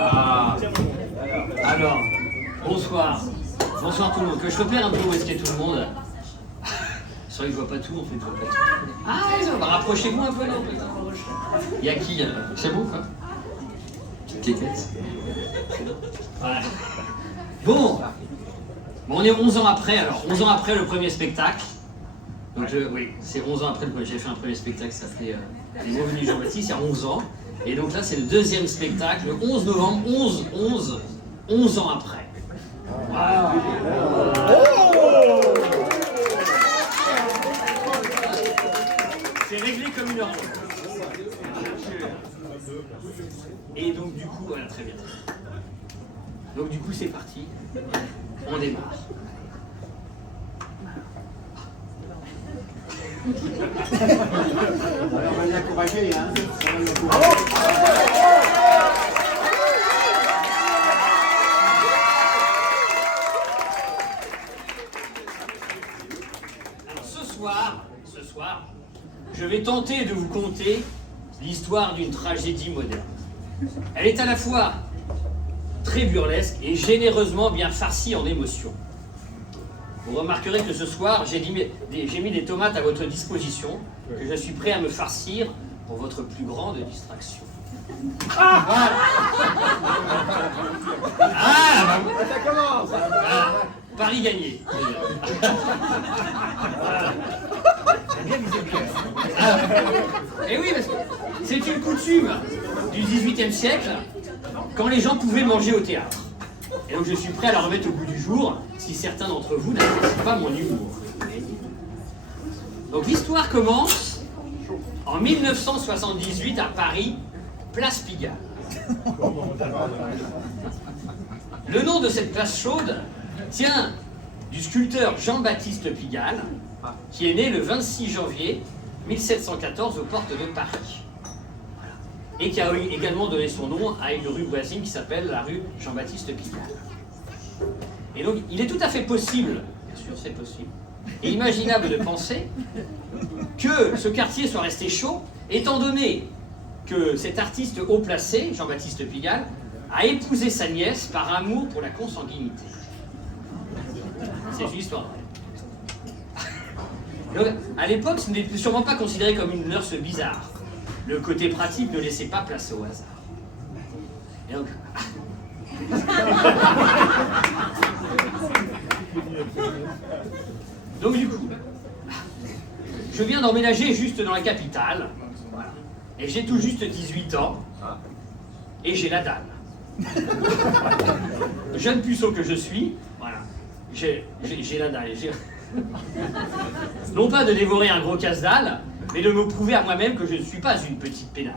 Ah. Alors, bonsoir. Bonsoir tout le monde. Que je repère un peu où est-ce qu'il y a tout le monde. C'est vrai que je vois pas tout, en fait, je vois pas tout. Ah, bah, rapprochez-vous un peu, non? Il y a qui? C'est bon, quoi? Kékette. Ouais. Bon, on est 11 ans après, alors 11 ans après le premier spectacle. Donc oui, c'est 11 ans après le premier. J'ai fait un premier spectacle, ça fait Les mots venus Jean-Baptiste, il y a 11 ans. Et donc là, c'est le deuxième spectacle, le 11 novembre, 11 ans après. Voilà. C'est réglé comme une heure. Et donc du coup, voilà, très bien. Donc du coup, c'est parti. On démarre. On va l'encourager, hein. Alors ce soir, je vais tenter de vous conter l'histoire d'une tragédie moderne. Elle est à la fois très burlesque et généreusement bien farcie en émotions. Vous remarquerez que ce soir, j'ai mis des tomates à votre disposition, que je suis prêt à me farcir pour votre plus grande distraction. Ah, Ça commence. voilà. Pari gagné. Voilà. Et oui, parce que c'est une coutume du XVIIIe siècle, quand les gens pouvaient manger au théâtre. Et donc je suis prêt à la remettre au goût du jour, si certains d'entre vous n'apprécient pas mon humour. Donc l'histoire commence en 1978 à Paris, place Pigalle. Le nom de cette place chaude tient du sculpteur Jean-Baptiste Pigalle, qui est né le 26 janvier 1714 aux portes de Paris. Et qui a également donné son nom à une rue voisine qui s'appelle la rue Jean-Baptiste Pigalle. Et donc, il est tout à fait possible, bien sûr c'est possible, et imaginable de penser que ce quartier soit resté chaud, étant donné que cet artiste haut placé, Jean-Baptiste Pigalle, a épousé sa nièce par amour pour la consanguinité. C'est une histoire vraie. Donc, à l'époque, ce n'était sûrement pas considéré comme une mœurs bizarre. Le côté pratique ne laissait pas place au hasard. Et donc... donc du coup, je viens d'emménager juste dans la capitale, voilà. Et j'ai tout juste 18 ans, et j'ai la dalle. Voilà. Jeune puceau que je suis, voilà, j'ai la dalle. Non pas de dévorer un gros casse-dalle, mais de me prouver à moi-même que je ne suis pas une petite pénale.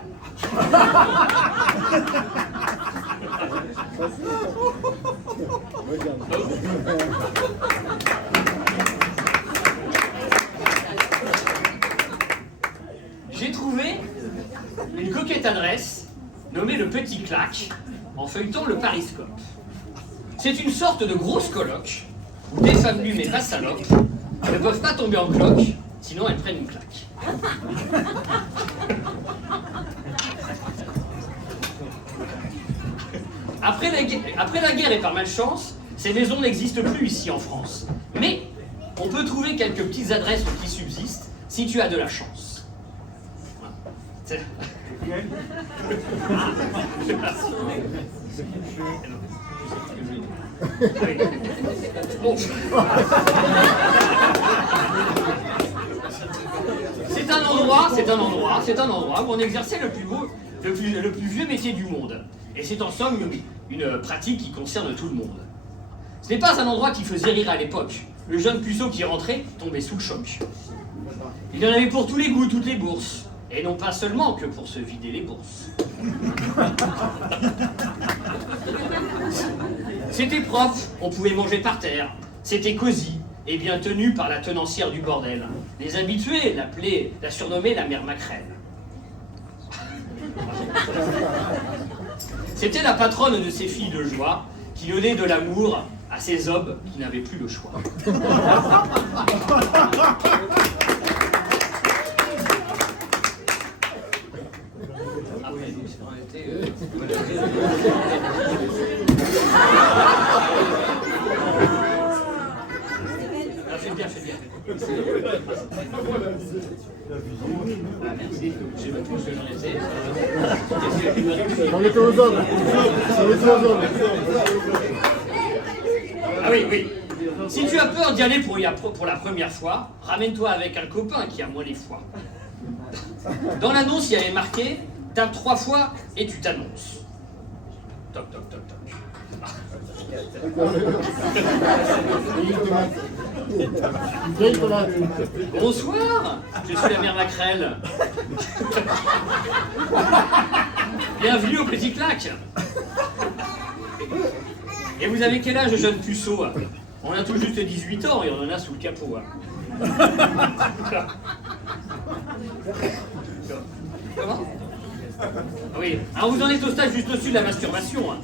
J'ai trouvé une coquette adresse nommée le Petit Claque en feuilletant le Pariscope. C'est une sorte de grosse coloc où des femmes nues mais pas salopes ne peuvent pas tomber en cloque, sinon elles prennent une claque. Après la guerre et par malchance, ces maisons n'existent plus ici en France. Mais on peut trouver quelques petites adresses qui subsistent si tu as de la chance. Voilà. Bon. c'est un endroit où on exerçait le plus vieux métier du monde. Et c'est en somme une pratique qui concerne tout le monde. Ce n'est pas un endroit qui faisait rire à l'époque. Le jeune puceau qui rentrait tombait sous le choc. Il y en avait pour tous les goûts, toutes les bourses. Et non pas seulement que pour se vider les bourses. C'était propre, on pouvait manger par terre. C'était cosy et bien tenu par la tenancière du bordel. Les habitués la surnommaient la mère Maquerelle. C'était la patronne de ces filles de joie qui donnait de l'amour à ces hommes qui n'avaient plus le choix. Après, on était... Fais bien. Ah, merci, je sais pas trop ce que j'en étais. On était aux hommes. Ah oui. Si tu as peur d'y aller pour la première fois, ramène-toi avec un copain qui a moins les fois. Dans l'annonce, il y avait marqué « Tape 3 fois et tu t'annonces ». Toc. Bonsoir, je suis la mère Maquerelle. Bienvenue au Petit Clac. Et vous avez quel âge, jeune puceau? On a tout juste 18 ans et on en a sous le capot. Comment? Oui, alors vous en êtes au stade juste au-dessus de la masturbation.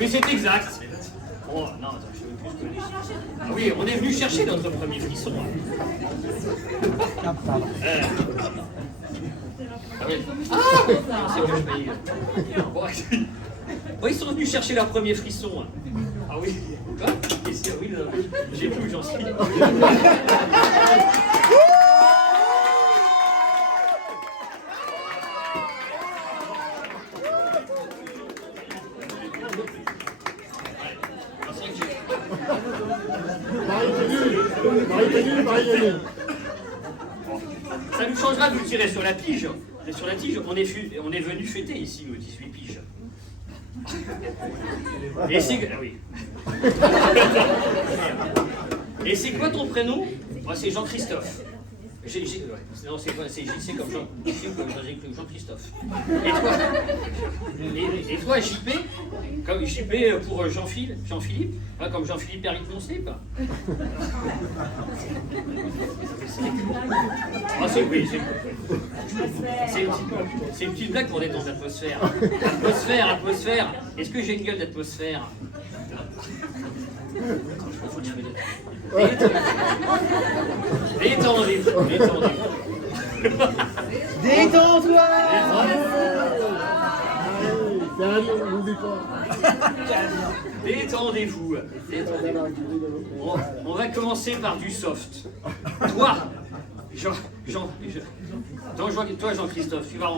Oui, c'est exact. Oh, non, attends, je veux plus que les... Ah oui, on est venu chercher notre premier frisson. C'est que je paye. Bon, ils sont venus chercher leur premier frisson. Ah oui. Quoi? Oui, j'ai plus, j'en suis. Ça nous changera de nous tirer sur la pige. Et sur la tige, on est venu fêter ici nos 18 piges. Et c'est... Ah oui. Et c'est quoi ton prénom? Moi, c'est Jean-Christophe. Non, c'est quoi? C'est JC comme Jean-Christophe. Et toi, JP? Comme JP pour Jean-Philippe? Pas comme Jean-Philippe Eric Monslip? Ah, c'est une petite blague pour détendre l'atmosphère. Atmosphère. Est-ce que j'ai une gueule d'atmosphère? Détendez-vous. Détends-toi. N'oublie pas. Détendez-vous. On va commencer par du soft. Toi, Jean-Christophe, tu vas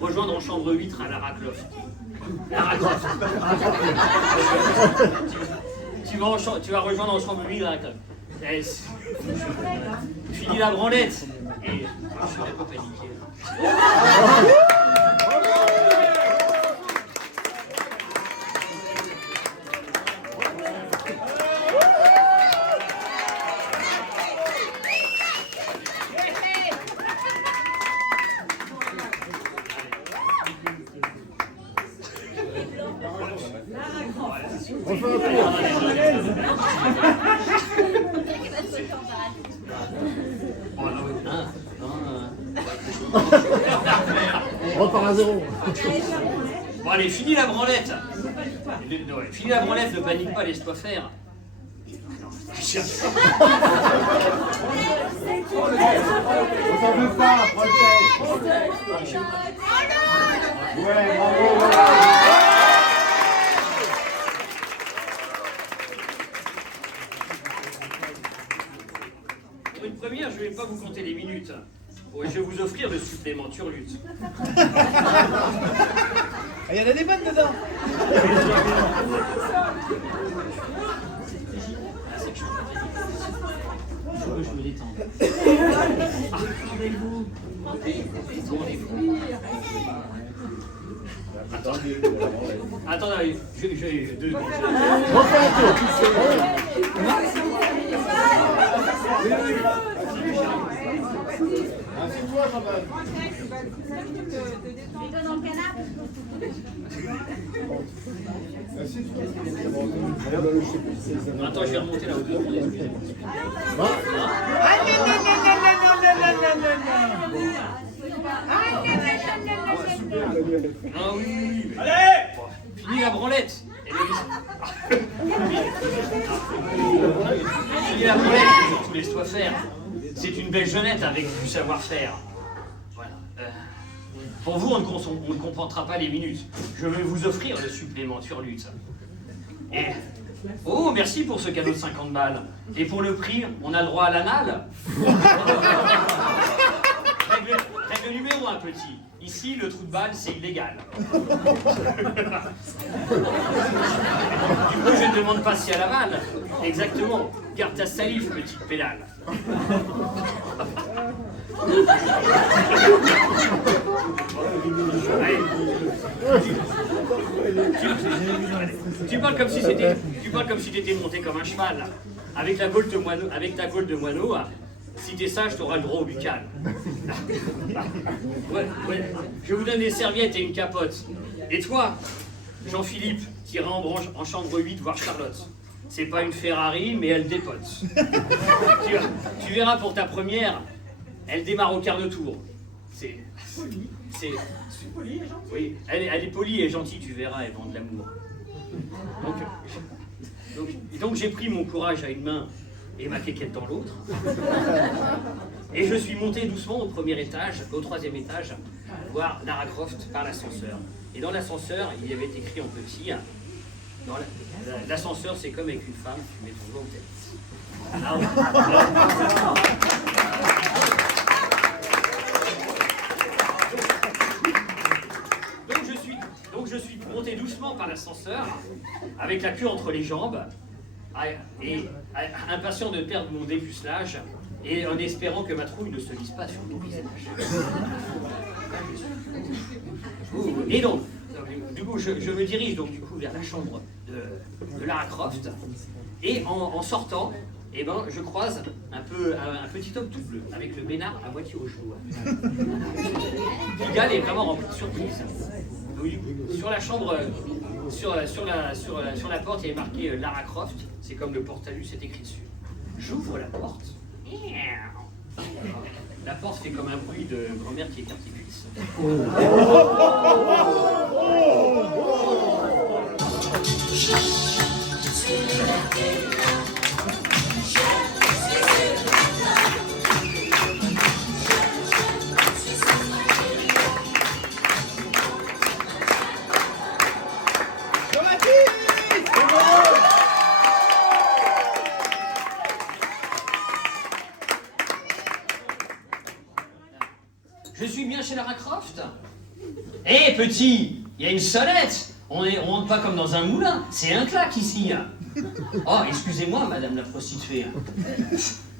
rejoindre en chambre 8 à Lara Croft. Tu vas rejoindre en chambre 8 Lara Croft. Finis la branlette. Et je serais pas paniqué. On repart à zéro. Bon allez, finis la branlette. Finis la branlette, ne panique pas, laisse-toi faire. On s'en veut pas, prends le test. Ouais, bravo. Pour une première, je ne vais pas vous compter les minutes. Je vais vous offrir le supplément turlute. Il y en a des bonnes dedans. que je me détende. Attendez, je deux secondes. Refais un tour. Assieds-toi, Jean-Baptiste. Attends, je vais remonter là-haut. Ah oui. Allez, fini la branlette. Fini la branlette, surtout laisse-toi faire. C'est une belle jeunette avec du savoir-faire. Voilà. Pour vous, on ne comptera pas les minutes. Je vais vous offrir le supplément turlute. Et... Oh, merci pour ce cadeau de 50 balles. Et pour le prix, on a le droit à l'anal. Règle numéro 1, petit. Ici, le trou de balle, c'est illégal. Du coup, je ne demande pas si à l'aval. Exactement. Garde ta salive, petite pédale. Allez. Tu parles comme si t'étais monté comme un cheval. Avec ta gaule de moineau, si t'es sage, t'auras le droit au buccal. Ouais. Je vous donne des serviettes et une capote. Et toi, Jean-Philippe, t'iras en chambre 8 voir Charlotte. C'est pas une Ferrari, mais elle dépote. Tu verras pour ta première, elle démarre au quart de tour. Oui, elle est polie et gentille, tu verras, elle vend de l'amour. Donc j'ai pris mon courage à une main et ma quéquette dans l'autre. Et je suis monté doucement au troisième étage, voir Lara Croft par l'ascenseur. Et dans l'ascenseur, il y avait écrit en petit, l'ascenseur c'est comme avec une femme, tu mets ton doigt au tête. Donc je suis monté doucement par l'ascenseur, avec la queue entre les jambes, et impatient de perdre mon dépucelage, et en espérant que ma trouille ne se lise pas sur mon visage. Et donc, du coup, je me dirige donc du coup vers la chambre de Lara Croft, et en sortant, eh ben, je croise un petit homme tout bleu, avec le bénard à moitié au genou. Pigalle est vraiment rempli de surprises. Sur la chambre, sur la porte, il y avait marqué Lara Croft. C'est comme le porte-talus, c'est écrit dessus. J'ouvre la porte. La porte fait comme un bruit de grand-mère qui écarte les cuisses. Je suis bien chez Lara Croft. Hé, petit, il y a une sonnette. On rentre pas comme dans un moulin, c'est un claque ici. Oh, excusez-moi, madame la prostituée.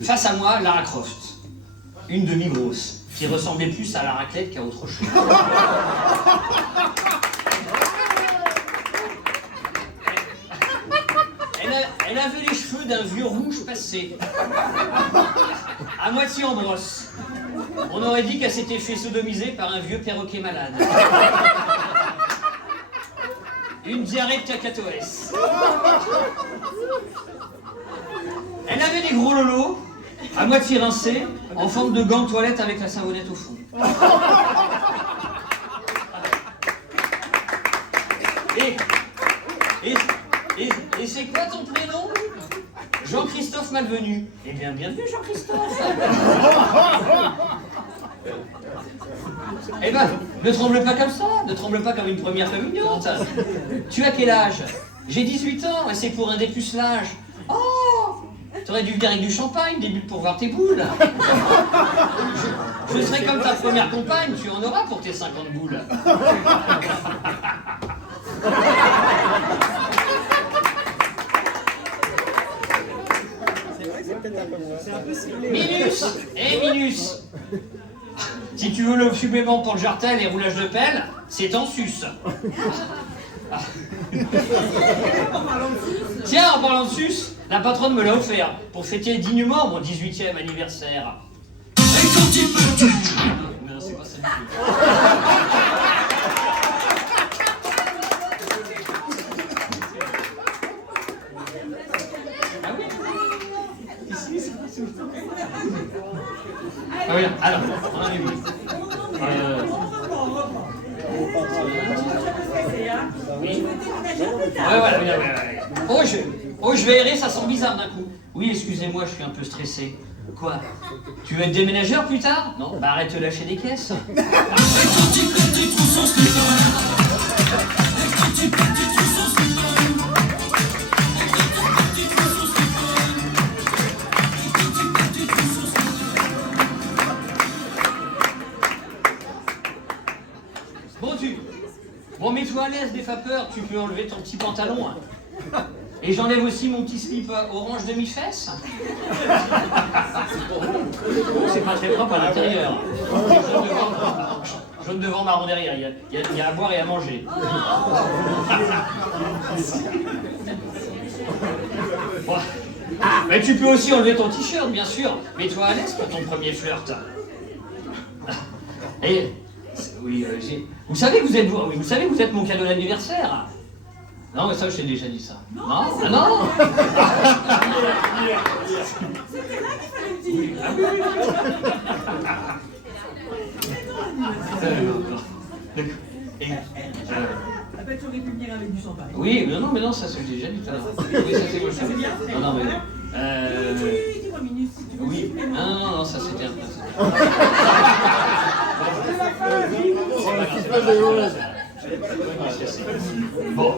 Face à moi, Lara Croft. Une demi-grosse, qui ressemblait plus à la raclette qu'à autre chose. Elle avait les cheveux d'un vieux rouge passé, à moitié en brosse. On aurait dit qu'elle s'était fait sodomiser par un vieux perroquet malade. Une diarrhée de cacatoès. Elle avait des gros lolos, à moitié rincés, en forme de gants de toilette avec la savonnette au fond. Et c'est quoi ton prénom? Jean-Christophe Malvenu. Eh bien, bienvenue Jean-Christophe. Eh ben, ne tremble pas comme ça, ne tremble pas comme une première communiante. Tu as quel âge? J'ai 18 ans et c'est pour un dépucelage. Oh, t'aurais dû venir avec du champagne, des bulles pour voir tes boules. Je serai comme ta première compagne, tu en auras pour tes 50 boules. Minus. Minus. Si tu veux le supplément pour le jartel et roulage de pelle, c'est en sus. Tiens, en parlant de sus, la patronne me l'a offert pour fêter dignement mon 18e anniversaire. Et quand il peut... Non, c'est pas ça du tout. Ah oui? Ici, c'est pas tout. Ah oui, alors, on en est où? Oui. Ouais, voilà. Oh, je vais errer, ça sent bizarre d'un coup. Oui, excusez-moi, je suis un peu stressé. Quoi? Tu veux être déménageur plus tard? Non? Bah arrête de lâcher des caisses. Bon, mets-toi à l'aise, n'aie pas peur, tu peux enlever ton petit pantalon. Et j'enlève aussi mon petit slip orange demi-fesse. C'est pas très propre à l'intérieur. Jaune devant, marron derrière, il y a à boire et à manger. Bon. Mais tu peux aussi enlever ton t-shirt, bien sûr. Mets-toi à l'aise pour ton premier flirt. Et... Oui, vous savez que vous êtes mon cadeau d'anniversaire. Non, mais ça, je t'ai déjà dit ça. Non? Ah non? C'était là qu'il fallait le dire. Ah oui. Tu aurais pu venir avec du champagne. Oui, mais non, ça, c'est déjà dit tout à l'heure. Oui, ça, c'est Ça, c'est bien. Non, mais... Dis-moi, minute, si tu veux. Oui. Non, ça, c'était un peu... Bon.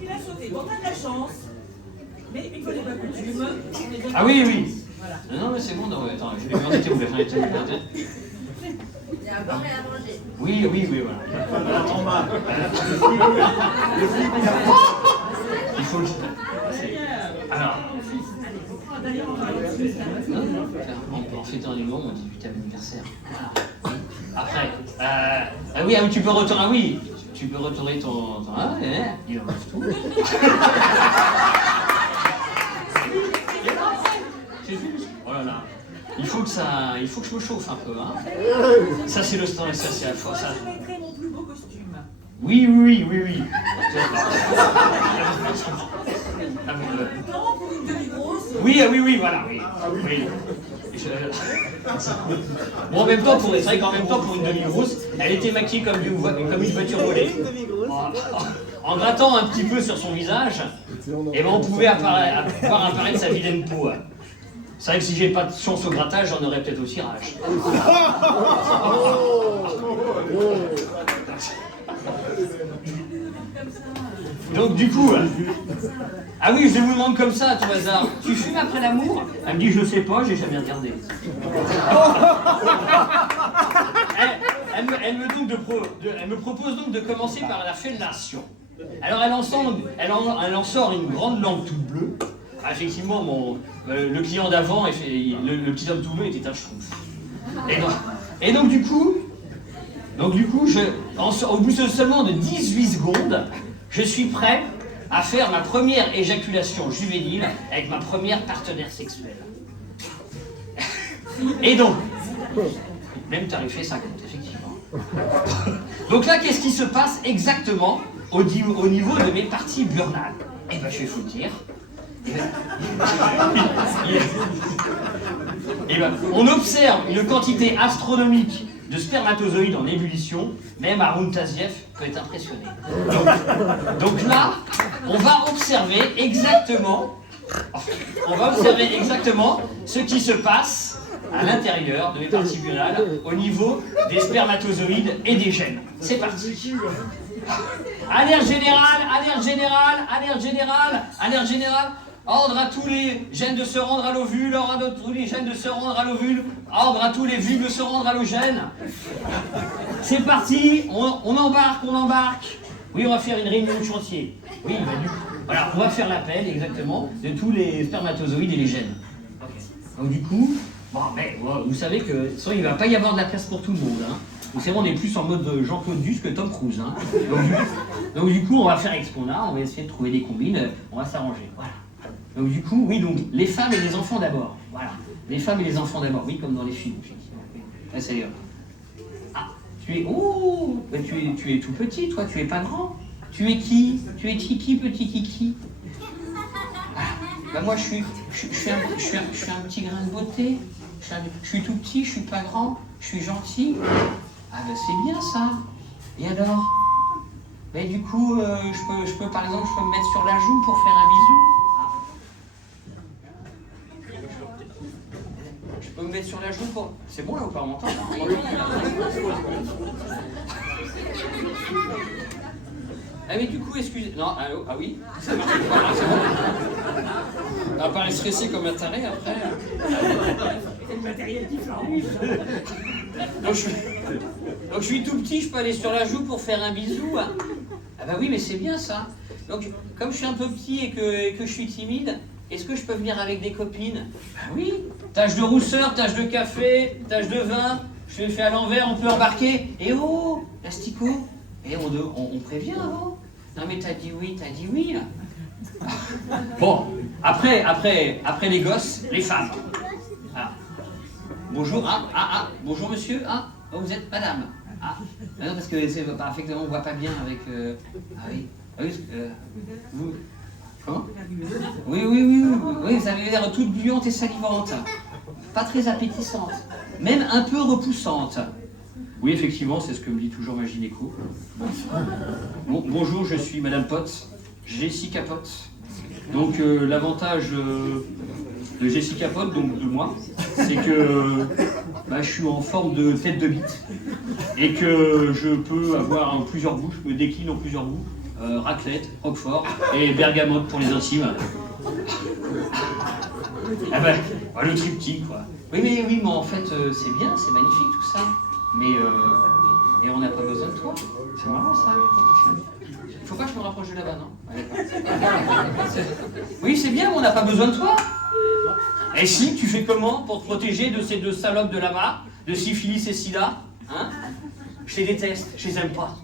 Il a sauté. Bon, t'as de la chance. Mais il faut les pas coutumes. Ah oui. Voilà. Non, mais c'est bon, non, attends, je vais m'en étais où, j'en étais où, Il y a à boire et à manger. Oui, voilà. Il faut le... Alors... On peut en fêter un numéro, mon 18e anniversaire. Voilà. Après, tu peux retourner. Ah oui, tu peux retourner ton il enlève tout. Oh là là. Il faut que je me chauffe un peu, hein. Ça c'est le stand, ça c'est la fois. Ça. Je mettrai mon plus beau costume. Oui. Non, pour une demi-grosse. Oui, voilà, oui. Bon, en même temps, c'est vrai qu'en même temps, pour une demi-grosse, elle était maquillée comme une voiture volée. En grattant un petit peu sur son visage, et ben on pouvait voir apparaître sa vilaine peau. C'est vrai que si j'ai pas de chance au grattage, j'en aurais peut-être au tirage. Donc du coup, ah oui, je vous demande comme ça à tout hasard, tu fumes après l'amour? Elle me dit je sais pas, j'ai jamais regardé. Elle me propose donc de commencer par la fellation. Alors elle en sort une grande langue toute bleue. Ah, effectivement, le client d'avant, le petit homme tout bleu était un schtroumpf. Et donc du coup, au bout de seulement de 18 secondes, je suis prêt à faire ma première éjaculation juvénile avec ma première partenaire sexuelle. Et donc, même tarifé 50, effectivement. Donc là, qu'est-ce qui se passe exactement au niveau de mes parties burnales? Eh ben, je vais vous le dire. On observe une quantité astronomique de spermatozoïdes en ébullition, même Haroun Taziev peut être impressionné. Donc là, on va observer exactement ce qui se passe à l'intérieur de mes parties burnales au niveau des spermatozoïdes et des gènes. C'est parti. Alerte générale. Ordre à tous les gènes de se rendre à l'ovule, ordre à tous les gènes de se rendre à l'ovule, ordre à tous les vues de se rendre à l'ogène. C'est parti, on embarque. Oui, on va faire une réunion de chantier. Oui, Voilà, on va faire l'appel exactement de tous les spermatozoïdes et les gènes. Ok. Donc du coup, bon, mais, vous savez que ça, il ne va pas y avoir de la place pour tout le monde. Hein. Vous savez, on est plus en mode Jean-Claude Duss que Tom Cruise. Hein. Donc du coup, on va faire avec ce qu'on a, on va essayer de trouver des combines, on va s'arranger. Voilà. Donc du coup, oui, donc les femmes et les enfants d'abord. Voilà. Les femmes et les enfants d'abord, oui, comme dans les films. Là, ça y est. Ah, tu es... Oh, bah, tu es tout petit, toi, tu es pas grand. Tu es qui? Tu es Kiki, petit Kiki? Ah, bah moi, je suis un petit grain de beauté. Je suis tout petit, je suis pas grand, je suis gentil. Ah bah c'est bien ça. Et alors? Mais du coup, je peux par exemple, je peux me mettre sur la joue pour faire un bisou. Je peux me mettre sur la joue pour... C'est bon là ou pas, on m'entend? Ah mais du coup, excusez... Non, allô? Ah oui? Ça marche pas, c'est bon? On va pas stresser comme un taré après. C'est le matériel qui flambe. Donc je suis tout petit, je peux aller sur la joue pour faire un bisou. Hein. Ah bah oui, mais c'est bien ça. Donc comme je suis un peu petit et que je suis timide, est-ce que je peux venir avec des copines? Bah oui. Tache de rousseur, tache de café, tache de vin, je le fais à l'envers, on peut embarquer. Et oh, l'asticot. Et on prévient avant. Non mais t'as dit oui, t'as dit oui. Bon, après les gosses, les femmes. Ah. Bonjour, bonjour monsieur, oh, vous êtes madame. Ah, non, parce que effectivement, on ne voit pas bien avec... vous... Comment? Oui, vous avez l'air toute gluante et salivante. Pas très appétissante, même un peu repoussante. Oui, effectivement, c'est ce que me dit toujours ma gynéco. Bon, bonjour, je suis madame Potts, Jessica Potts. Donc, l'avantage... de Jessica Potts, donc de moi, c'est que je suis en forme de tête de bite et que je peux avoir plusieurs goûts, je me décline en plusieurs goûts, raclette, roquefort et bergamote pour les intimes. Ah ben, le triptyque quoi. Oui mais en fait c'est bien, c'est magnifique tout ça, mais et on n'a pas besoin de toi. C'est marrant ça. Faut pas que je me rapproche de là-bas, non? Oui c'est bien, mais on n'a pas besoin de toi. Et si, tu fais comment pour te protéger de ces deux salopes de là-bas, de syphilis et sida? Hein? Je les déteste, je les aime pas.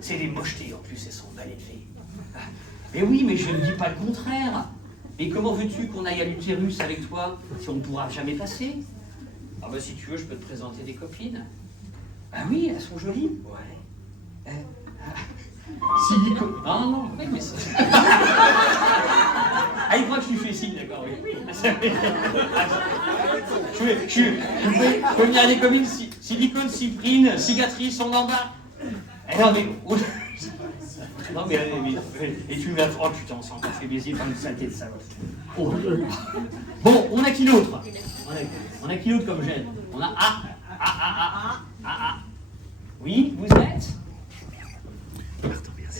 C'est des mochetés en plus, elles sont mal élevées. Mais oui, mais je ne dis pas le contraire. Et comment veux-tu qu'on aille à l'utérus avec toi si on ne pourra jamais passer? Ah bah si tu veux, je peux te présenter des copines. Ah oui, elles sont jolies. Ouais. Silicone. Ah non, oui, mais c'est... Ah, il croit que je lui fais signe, d'accord, oui. Je peux venir à des communes, silicone, cyprine, cicatrice, on en bat. Non, mais... Non, mais... Et tu vas... Oh putain, on s'est encore fait baiser par une saleté de salope. Oh. Bon, on a qui d'autre? On a qui d'autre comme gène? On a... Oui, vous êtes?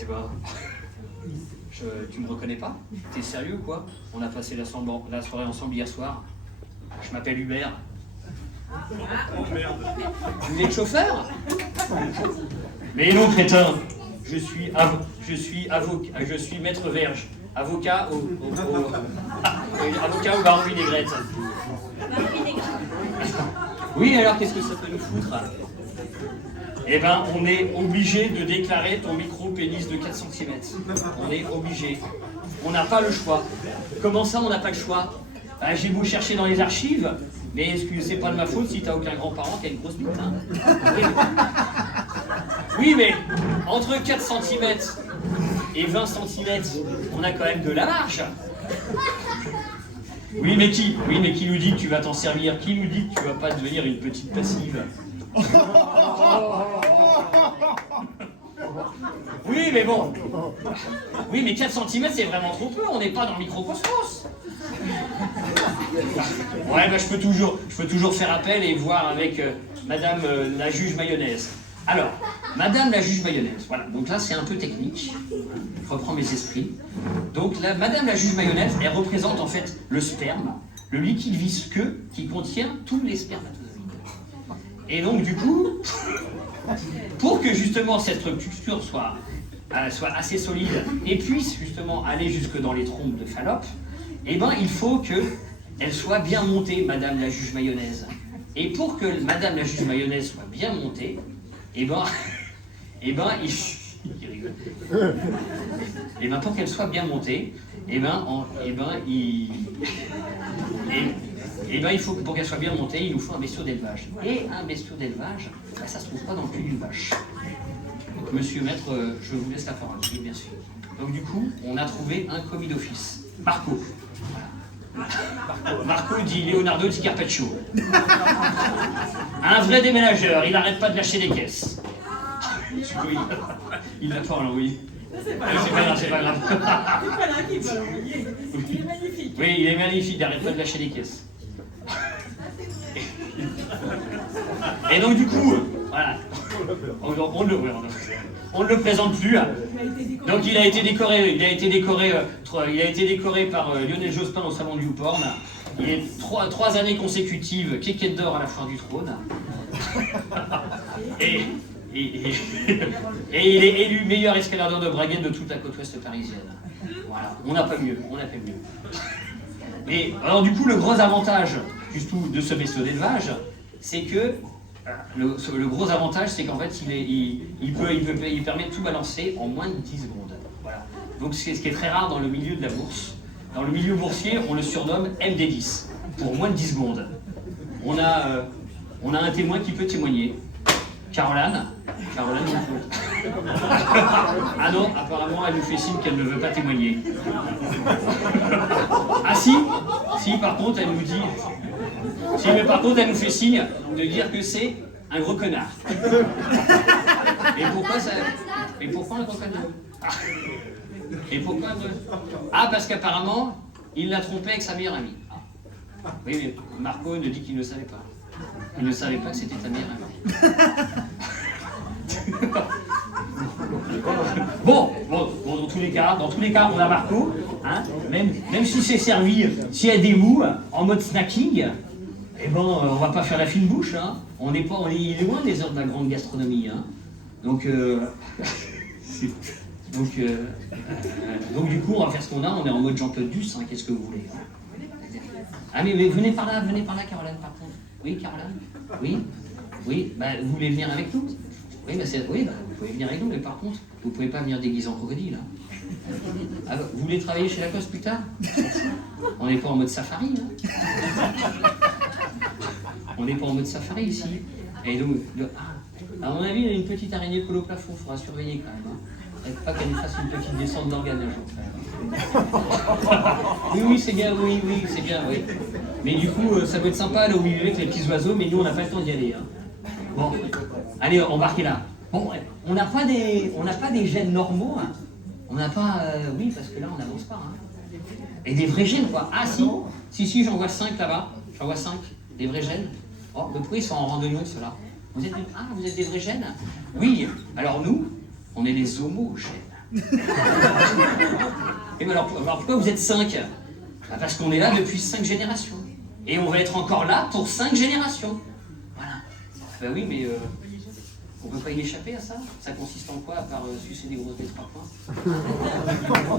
Eh ben... Tu me reconnais pas? T'es sérieux ou quoi? On a passé la soirée ensemble hier soir. Je m'appelle Hubert. Tu es le chauffeur? Mais non, crétin. Je suis avocat. Je suis maître Verge. Avocat avocat au baron Vinaigrette. Oui, alors qu'est-ce que ça peut nous foutre? Eh ben, on est obligé de déclarer ton micro-pénis de 4 cm. On est obligé. On n'a pas le choix. Comment ça, on n'a pas le choix? J'ai beau chercher dans les archives, mais est-ce que c'est pas de ma faute si t'as aucun grand-parent qui a une grosse bite, hein? Oui, mais entre 4 cm et 20 cm, on a quand même de la marge. Oui, mais qui nous dit que tu vas t'en servir? Qui nous dit que tu vas pas devenir une petite passive? Oui, mais bon. Oui, mais 4 cm, c'est vraiment trop peu. On n'est pas dans le microcosmos. Ouais, bah, je peux toujours faire appel et voir avec Madame la juge mayonnaise. Alors, Madame la juge mayonnaise. Voilà. Donc là, c'est un peu technique. Je reprends mes esprits. Donc là, Madame la juge mayonnaise, elle représente en fait le sperme, le liquide visqueux qui contient tous les spermatozoïdes. Et donc, du coup, pour que justement cette structure soit soit assez solide et puisse justement aller jusque dans les trompes de Fallope, eh ben, il faut qu'elle soit bien montée, Madame la juge mayonnaise. Et pour que Madame la juge mayonnaise soit bien montée, eh ben, il rigole. Et ben, pour qu'elle soit bien montée, il faut, pour qu'elle soit bien montée, il nous faut un bestiau d'élevage. Et un bestiau d'élevage, ben, ça se trouve pas dans le cul d'une vache. Donc, monsieur Maître, je vous laisse la parole. Oui, bien sûr. Donc du coup, on a trouvé un commis d'office, Marco. Voilà. Marco dit Leonardo Di Carpaccio. Un vrai déménageur, il n'arrête pas de lâcher des caisses. Oui, il l'a pas envoyé. C'est pas C'est pas grave. C'est pas là qui peut l'envoyer. Il est magnifique. Oui, il est magnifique, il n'arrête pas de lâcher des caisses. Et donc du coup, voilà. On ne le présente plus. Donc il a été décoré par Lionel Jospin au salon du YouPorn. Il est trois années consécutives quéquette d'or à la foire du trône. Et il est élu meilleur escaladeur de braguette de toute la côte ouest parisienne. Voilà, on n'a pas mieux, Et alors du coup, le gros avantage surtout de ce bestiau d'élevage, c'est que le gros avantage, c'est qu'en fait, il permet de tout balancer en moins de 10 secondes. Voilà. Donc c'est ce qui est très rare dans le milieu de la bourse. Dans le milieu boursier, on le surnomme MD10, pour moins de 10 secondes. On a un témoin qui peut témoigner. Caroline, ah non, apparemment elle nous fait signe qu'elle ne veut pas témoigner. Ah si, par contre elle nous dit, mais par contre elle nous fait signe de dire que c'est un gros connard. Et pourquoi un gros connard? Et pourquoi parce qu'apparemment il l'a trompé avec sa meilleure amie. Oui, mais Marco nous dit qu'il ne savait pas. Il ne savait pas que c'était ta meilleure amie. Bon, dans tous les cas, on a Marco, hein, même si c'est servi, s'il y a des mous en mode snacking, eh ben, on va pas faire la fine bouche, hein. Il est loin des heures de la grande gastronomie, hein. Donc du coup, on va faire ce qu'on a, on est en mode Jean-Claude Duss, hein, qu'est-ce que vous voulez, hein. Ah mais venez par là, Caroline, par contre. Oui, Caroline. Oui, bah, vous voulez venir avec nous? Oui, bah, vous pouvez venir avec nous, mais par contre, vous pouvez pas venir déguisé en crocodile. Hein. Ah, vous voulez travailler chez Lacoste plus tard? On n'est pas en mode safari. Hein. On n'est pas en mode safari ici. Et donc, à mon avis, il y a une petite araignée collée au plafond, il faudra surveiller quand même. Hein. Pas qu'elle nous fasse une petite descente d'organes un jour. Oui, c'est bien, oui. Mais du coup, ça peut être sympa là où il avec les petits oiseaux, mais nous, on n'a pas le temps d'y aller. Hein. Bon, allez, embarquez là. Bon, on n'a pas des gènes normaux. Hein. On n'a pas... oui, parce que là, on n'avance pas. Hein. Et des vrais gènes, quoi. Ah, si, j'en vois 5 là-bas. J'en vois 5. Des vrais gènes. Oh, mais pourquoi ils sont en randonnée, ceux-là? Vous êtes des vrais gènes? Oui, alors nous, on est les homogènes. Et alors pourquoi vous êtes 5? Parce qu'on est là depuis 5 générations. Et on va être encore là pour 5 générations. Voilà. Ben oui, mais on ne peut pas y échapper à ça. Ça consiste en quoi, à part sucer des grosses bêtes par points?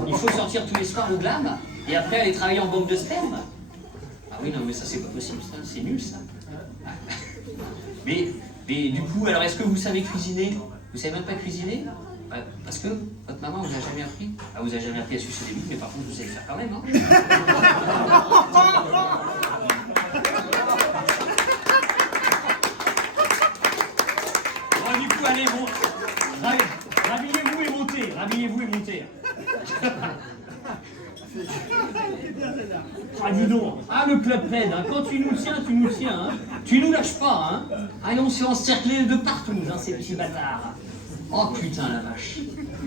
Il faut sortir tous les soirs au glam, et après aller travailler en banque de sperme. Ah oui, non, mais ça, c'est pas possible, ça. C'est nul, ça. Mais du coup, alors, est-ce que vous savez cuisiner? Vous savez même pas cuisiner? Parce que votre maman vous a jamais appris. Ah, vous a jamais appris à sucer des bites, mais par contre, vous savez le faire quand même, hein. Bon, du coup, allez, bon. Rhabillez-vous et montez. Ah, dis donc. Ah, le club Med, hein. Quand tu nous tiens, hein. Tu nous lâches pas, hein. Ah, et on s'est encerclés de partout, hein, ces petits bâtards. Oh putain la vache.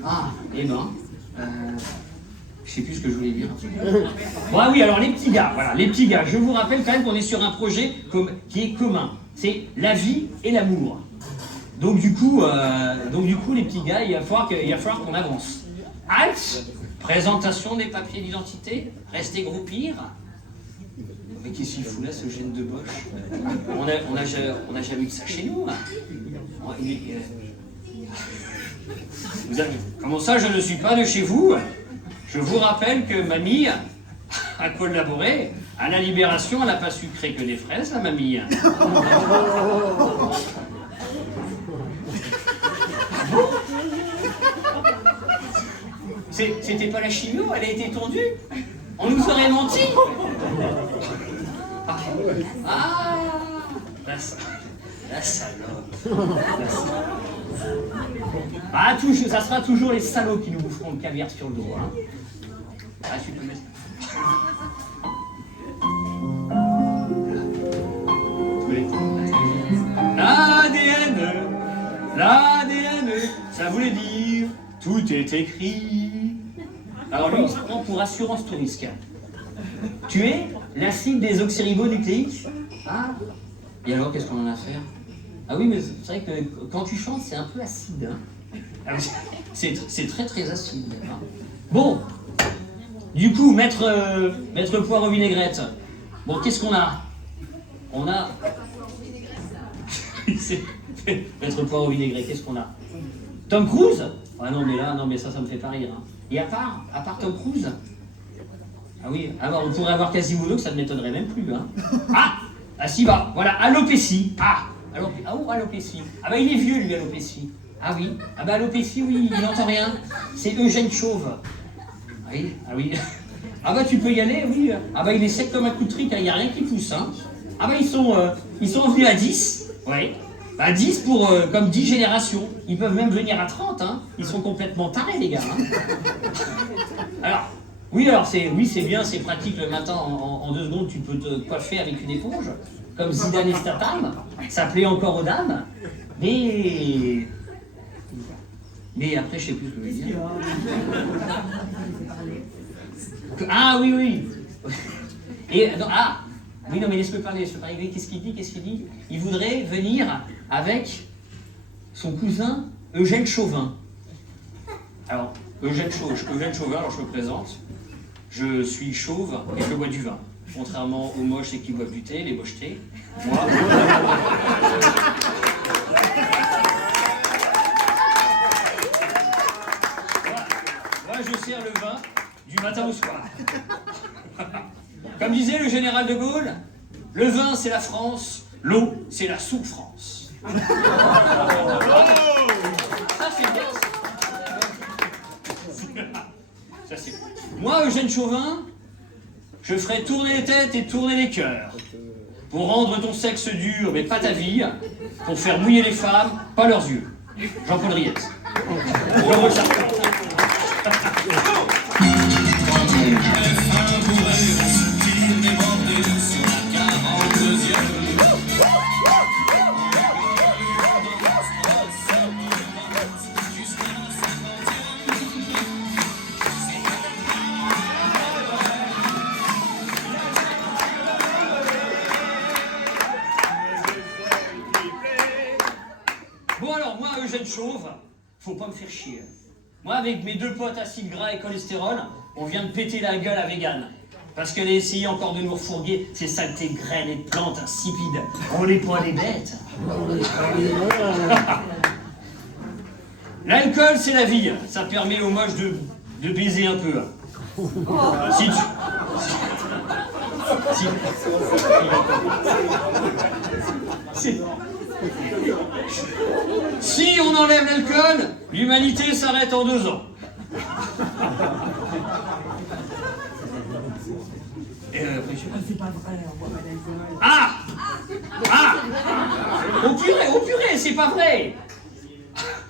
Ah, eh ben, je sais plus ce que je voulais dire. Bon, ah oui, alors les petits gars, je vous rappelle quand même qu'on est sur un projet qui est commun. C'est la vie et l'amour. Donc du coup, les petits gars, il va falloir qu'on avance. Halte, présentation des papiers d'identité, restez groupir. Mais qu'est-ce qu'il fout là, ce gène de Bosch? On a jamais eu de ça chez nous. Hein. Comment ça, je ne suis pas de chez vous? Je vous rappelle que mamie a collaboré à la libération. Elle n'a pas sucré que des fraises, la mamie. C'était pas la chimio, elle a été tondue. On nous aurait menti. Ah, la salope. Ah, toujours, ça sera toujours les salauds qui nous boufferont le caviar sur le dos. Hein. Ah, tu peux mettre. L'ADN, ça voulait dire tout est écrit. Alors lui, il se prend pour assurance tout risque. Tu es l'acide désoxyribonucléique. Ah. Et alors, qu'est-ce qu'on en a à faire? Ah oui, mais c'est vrai que quand tu chantes, c'est un peu acide. Hein. C'est très très acide. Hein. Bon, du coup, mettre poire aux vinaigrettes. Bon, qu'est-ce qu'on a? On a... mettre poire au vinaigrette, qu'est-ce qu'on a? Tom Cruise? Ah non, mais là, non, mais ça me fait pas rire. Hein. Et à part Tom Cruise? Ah oui, alors on pourrait avoir Quasimodo, que ça ne m'étonnerait même plus. Hein. Ah si, bah, voilà, alopécie. Alopécie. Ah bah il est vieux, lui, alopécie. Ah oui, ah bah alopécie, oui, il n'entend rien. C'est Eugène Chauve. Ah oui. Ah bah tu peux y aller, oui. Ah bah il est sec comme un coup de trique, il n'y a rien qui pousse. Hein. Ah bah ils sont venus à 10. Oui. Bah 10 pour comme 10 générations. Ils peuvent même venir à 30. Hein. Ils sont complètement tarés, les gars. Hein. Alors c'est bien, c'est pratique le matin. En 2 secondes, tu peux te coiffer avec une éponge. Comme Zidane et Statham. Ça plaît encore aux dames. Mais après, je sais plus ce que je veux dire. Ah oui. Et non, oui, non, mais laisse-le parler. Qu'est-ce qu'il dit? Il voudrait venir avec son cousin Eugène Chauvin. Alors, Eugène Chauvin, alors je me présente. Je suis chauve et je bois du vin. Contrairement aux moches et qui boivent du thé, les mochetés. Moi, je sers le vin du matin au soir. Comme disait le général de Gaulle, le vin c'est la France, l'eau c'est la souffrance. Ça c'est bien. Ça c'est. Moi, Eugène Chauvin, je ferai tourner les têtes et tourner les cœurs. Pour rendre ton sexe dur, mais pas ta vie. Pour faire mouiller les femmes, pas leurs yeux. Jean-Paul Riette. Bon alors, moi, Eugène Chauve, faut pas me faire chier. Moi, avec mes 2 potes acides gras et cholestérol, on vient de péter la gueule à Vegan. Parce qu'elle a essayé encore de nous refourguer ces saletés de graines et de plantes insipides. On n'est pas des bêtes. L'alcool, c'est la vie. Ça permet aux moches de baiser un peu. Si on enlève l'alcool, l'humanité s'arrête en 2 ans. C'est pas vrai, on voit pas l'alcool. Au purée, c'est pas vrai.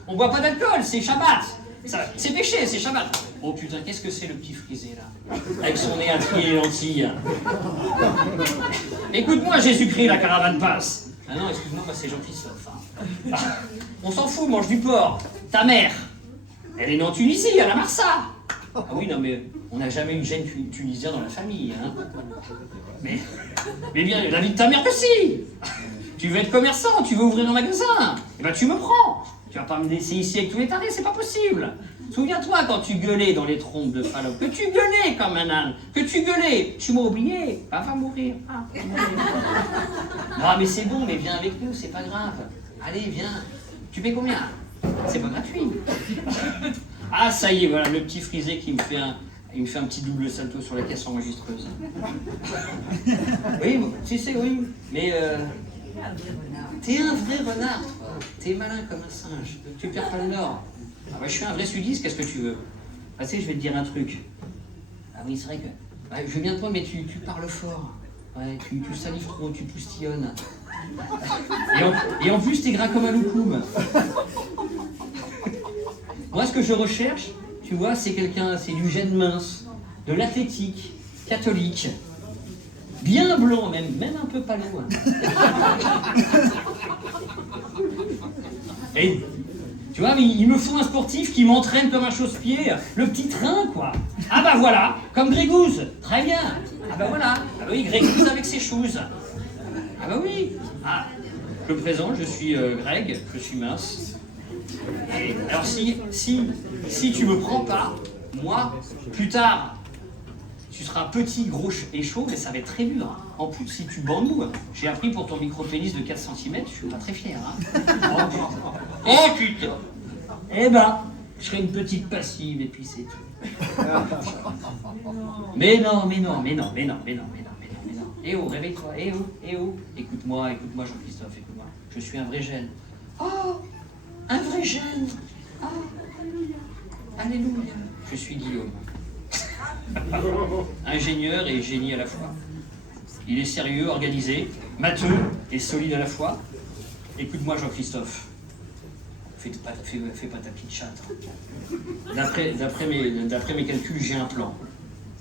On boit pas d'alcool, c'est Shabbat. C'est péché, c'est Shabbat. Oh putain, qu'est-ce que c'est le petit frisé là? Avec son nez à trier les lentilles. Écoute-moi, Jésus-Christ, la caravane passe. Ah non, excuse-moi, c'est Jean-Christophe. Hein. On s'en fout, mange du porc. Ta mère, elle est née en Tunisie, à la Marsa. Ah oui, non, mais on n'a jamais eu de gène tunisien dans la famille. Hein. Mais bien, la vie de ta mère aussi. Tu veux être commerçant, tu veux ouvrir un magasin. Eh ben tu me prends. Tu vas pas me laisser ici avec tous les tarés, c'est pas possible. Souviens-toi quand tu gueulais dans les trompes de Fallope, que tu gueulais comme un âne, que tu gueulais. Tu m'as oublié, va mourir. Non mais c'est bon, mais viens avec nous, c'est pas grave. Allez, viens. Tu payes combien? C'est pas gratuit. Ah, ça y est, voilà, le petit frisé qui me fait un petit double salto sur la caisse enregistreuse. Oui, tu sais, oui, mais t'es un vrai renard, toi. T'es malin comme un singe. Tu perds pas le nord. Ah, bah, je suis un vrai sudiste, qu'est-ce que tu veux? Ah, tu sais, je vais te dire un truc. Ah oui, c'est vrai que... Ouais, je veux bien toi, mais tu parles fort. Ouais, tu salives trop, tu poustillonnes. Et en plus, t'es gras comme un loukoum. Moi, ce que je recherche, tu vois, c'est du gène mince, de l'athlétique, catholique, bien blanc, même un peu palo. Et tu vois, mais il me faut un sportif qui m'entraîne comme un chausse-pied, le petit train, quoi. Ah bah voilà, comme Grégouze, très bien. Ah bah voilà, ah bah oui, Grégouze avec ses choses. Ah bah oui. Ah, je me présente, je suis Greg, je suis mince. Et alors si tu me prends pas, moi, plus tard, tu seras petit, gros et chaud, mais ça va être très dur. En plus, si tu bandoues, j'ai appris pour ton micro-pénis de 4 cm, je suis pas très fier. Hein. Oh putain. Eh ben, je serai une petite passive et puis c'est tout. Mais non. Eh oh, réveille-toi, eh oh. Écoute-moi, Jean-Christophe, écoute-moi. Je suis un vrai gène. Oh, un vrai gène. Oh, alléluia. Je suis Guillaume. Ingénieur et génie à la fois. Il est sérieux, organisé, matheux et solide à la fois. Écoute-moi, Jean-Christophe. Fais pas ta petite chatte. D'après mes calculs, j'ai un plan.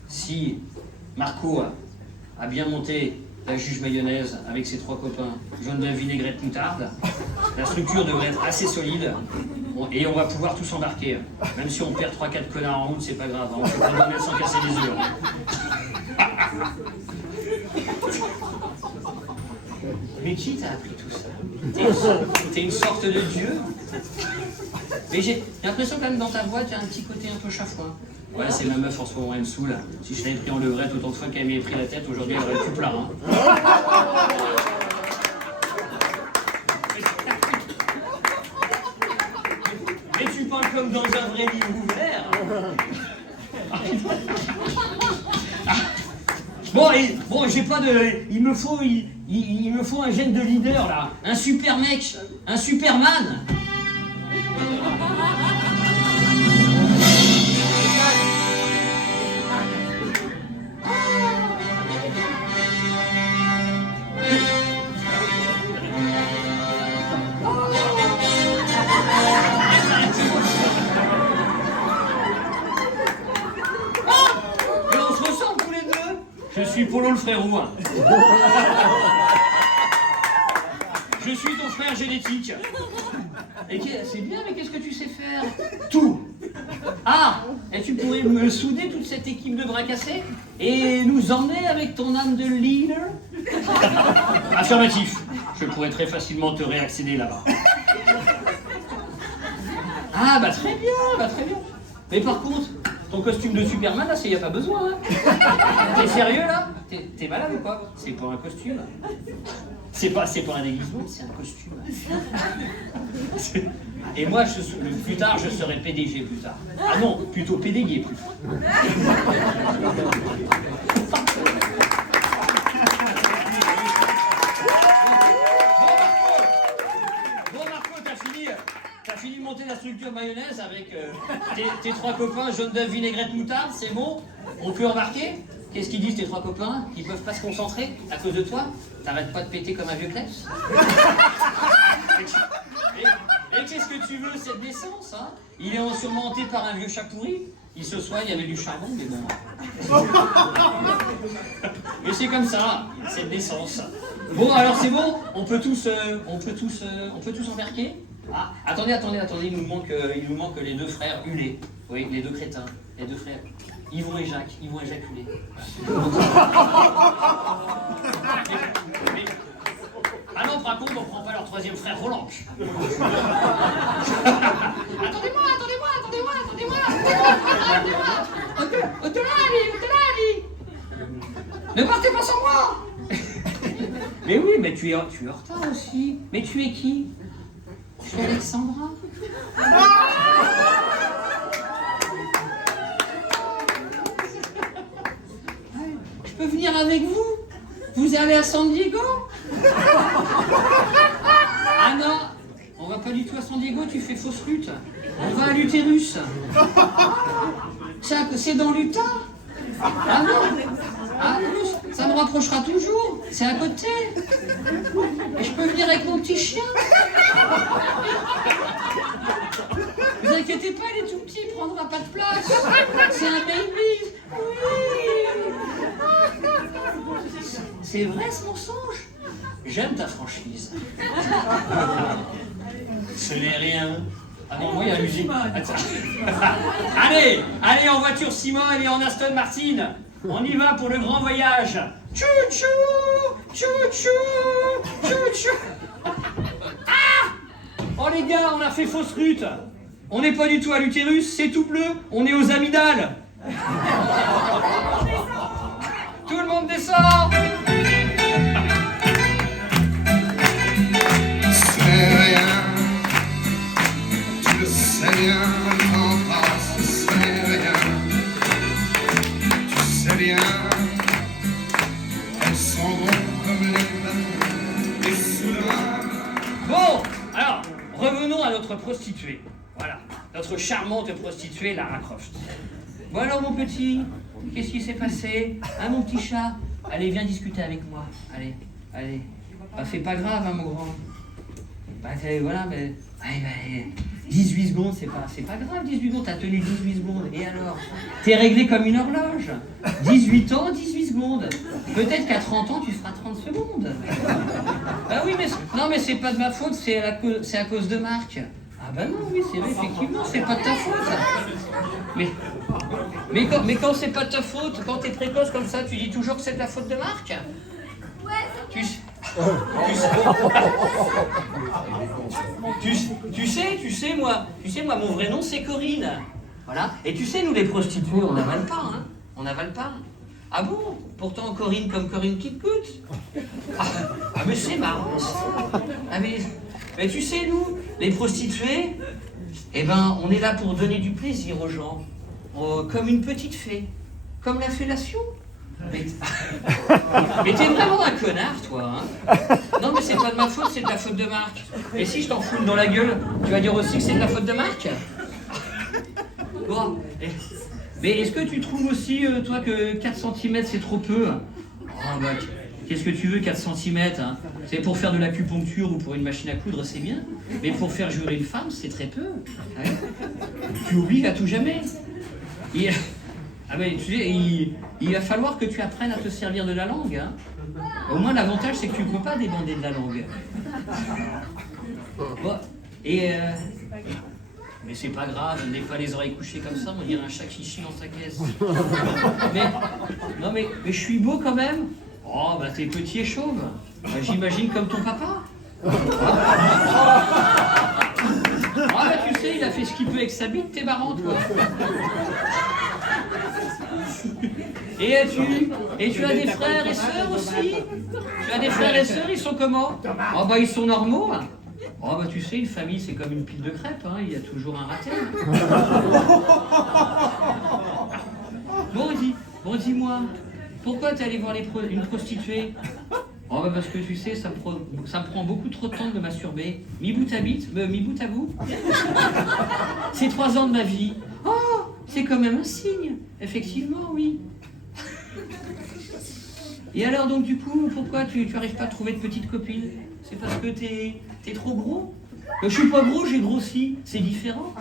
Si Marco a bien monté la juge mayonnaise avec ses 3 copains, jaune de vinaigrette moutarde, la structure devrait être assez solide et on va pouvoir tous embarquer. Même si on perd 3-4 connards en route, c'est pas grave, on peut pas dormir sans casser les yeux. Mais qui t'a appris tout ça? T'es une sorte de dieu? Mais j'ai l'impression quand même dans ta voix, tu as un petit côté un peu chafouin. Ouais, c'est ma meuf en ce moment, elle me saoule. Si je l'avais pris en levrette autant de fois qu'elle m'avait pris la tête, aujourd'hui elle aurait plus plat. Hein. Mais tu parles comme dans un vrai livre ouvert. Bon, j'ai pas de... Il me faut un gène de leader là. Un super mec, un Superman. Je suis Polo le frérot. Je suis ton frère génétique. Et c'est bien, mais qu'est-ce que tu sais faire? Tout. Ah, et tu pourrais me souder toute cette équipe de bras cassés et nous emmener avec ton âme de leader? Affirmatif. Je pourrais très facilement te réaccéder là-bas. Ah, bah très bien, Mais par contre, ton costume de Superman, là, il n'y a pas besoin. Hein. T'es sérieux, là? T'es malade ou quoi? C'est pas un costume. C'est pas un déguisement, c'est un costume. Et moi, plus tard, je serai PDG plus tard. Ah non, plutôt PDG plus tard. Bon Marco, t'as fini de monter la structure mayonnaise avec tes 3 copains, jaune d'œuf, vinaigrette, moutarde, c'est bon? On peut embarquer? Qu'est-ce qu'ils disent tes 3 copains? Ils peuvent pas se concentrer à cause de toi? T'arrêtes pas de péter comme un vieux kleps? Et qu'est-ce que tu veux, cette naissance, hein? Il est surmonté par un vieux chat pourri. Il se soigne avec du charbon, mais bon. Mais c'est comme ça, cette naissance. Bon, alors c'est bon? On peut tous embarquer? Ah, attendez, il nous manque les 2 frères Hulé. Oui, les 2 crétins, les 2 frères. Yvon et Jacques, ils vont éjaculer. Ah non, par contre, on prend pas leur 3e frère Roland. Attendez-moi. Au-delà. Ne partez pas sans moi. Mais oui, mais tu es en retard aussi. Mais tu es qui? Je suis Alexandra. Je peux venir avec vous? Vous allez à San Diego? Ah non, on va pas du tout à San Diego, tu fais fausse lutte. On va à l'utérus. C'est dans l'Utah? Ah non. Ah non, ça me rapprochera toujours. C'est à côté. Et je peux venir avec mon petit chien. Vous inquiétez pas, il est tout petit, il prendra pas de place. C'est un baby. Oui. C'est vrai ce mensonge? J'aime ta franchise. Ce n'est rien. Ah non, moi il y a la musique. Attends. Allez, allez en voiture Simon et en Aston Martin. On y va pour le grand voyage. Tchou-tchou, tchou-tchou, tchou-tchou. Ah! Oh les gars, on a fait fausse route. On n'est pas du tout à l'utérus, c'est tout bleu. On est aux amygdales. Tout le monde descend. C'est rien, tu le sais bien, quand passe, c'est rien. Tu sais bien, elles sont bonnes comme les bateaux, et soudain. Bon, alors, revenons à notre prostituée. Voilà, notre charmante prostituée Lara Croft. Bon alors mon petit, qu'est-ce qui s'est passé? Hein mon petit chat? Allez, viens discuter avec moi. Allez, allez. Bah, c'est pas grave, hein, mon grand. Bah, voilà, mais... Allez, 18 secondes, c'est pas grave, 18 secondes, t'as tenu 18 secondes. Et alors? T'es réglé comme une horloge. 18 ans, 18 secondes. Peut-être qu'à 30 ans, tu feras 30 secondes. Ah oui, mais... Non, mais c'est pas de ma faute, c'est à cause de Marc. Ah bah non, oui, c'est vrai, effectivement, c'est pas de ta faute. Mais quand c'est pas de ta faute, quand t'es précoce comme ça, tu dis toujours que c'est de la faute de Marc? Ouais, Tu sais, moi, mon vrai nom c'est Corinne. Voilà. Et tu sais, nous les prostituées, on n'avale pas, hein. On n'avale pas. Ah bon? Pourtant, Corinne comme Corinne qui te coûte. Ah mais c'est marrant ça. Ah mais tu sais, nous, les prostituées, eh ben, on est là pour donner du plaisir aux gens. Comme une petite fée. Comme la fellation. Mais t'es vraiment un connard, toi, hein? Non, mais c'est pas de ma faute, c'est de la faute de Marc. Et si je t'en fous dans la gueule, tu vas dire aussi que c'est de la faute de Marc? Bon, mais est-ce que tu trouves aussi, toi, que 4 cm c'est trop peu? Oh, bah, qu'est-ce que tu veux, 4 cm, hein? C'est pour faire de l'acupuncture ou pour une machine à coudre, c'est bien. Mais pour faire jurer une femme, c'est très peu. Hein? Tu oublies à tout jamais. Ah ben, tu sais, il va falloir que tu apprennes à te servir de la langue. Hein. Au moins, l'avantage, c'est que tu ne peux pas débander de la langue. Bon, mais c'est pas grave, n'aie pas les oreilles couchées comme ça, on dirait un chat chichi dans sa caisse. Mais je suis beau quand même. Oh, bah t'es petit et chauve. Bah, j'imagine comme ton papa. Ah bah tu sais, il a fait ce qu'il peut avec sa bite, t'es marrant toi. Et tu as des frères et sœurs aussi? Tu as des frères et sœurs, ils sont comment? Oh bah ils sont normaux. Oh bah tu sais, une famille c'est comme une pile de crêpes, hein, il y a toujours un raté. Bon dis-moi, pourquoi t'es allé voir une prostituée? Oh bah parce que tu sais, ça me prend beaucoup trop de temps de me masturber. Mi bout à bout. C'est 3 ans de ma vie. Oh, c'est quand même un signe. Effectivement, oui. Et alors donc du coup, pourquoi tu arrives pas à trouver de petite copine? C'est parce que t'es trop gros? Je suis pas gros, j'ai grossi. C'est différent.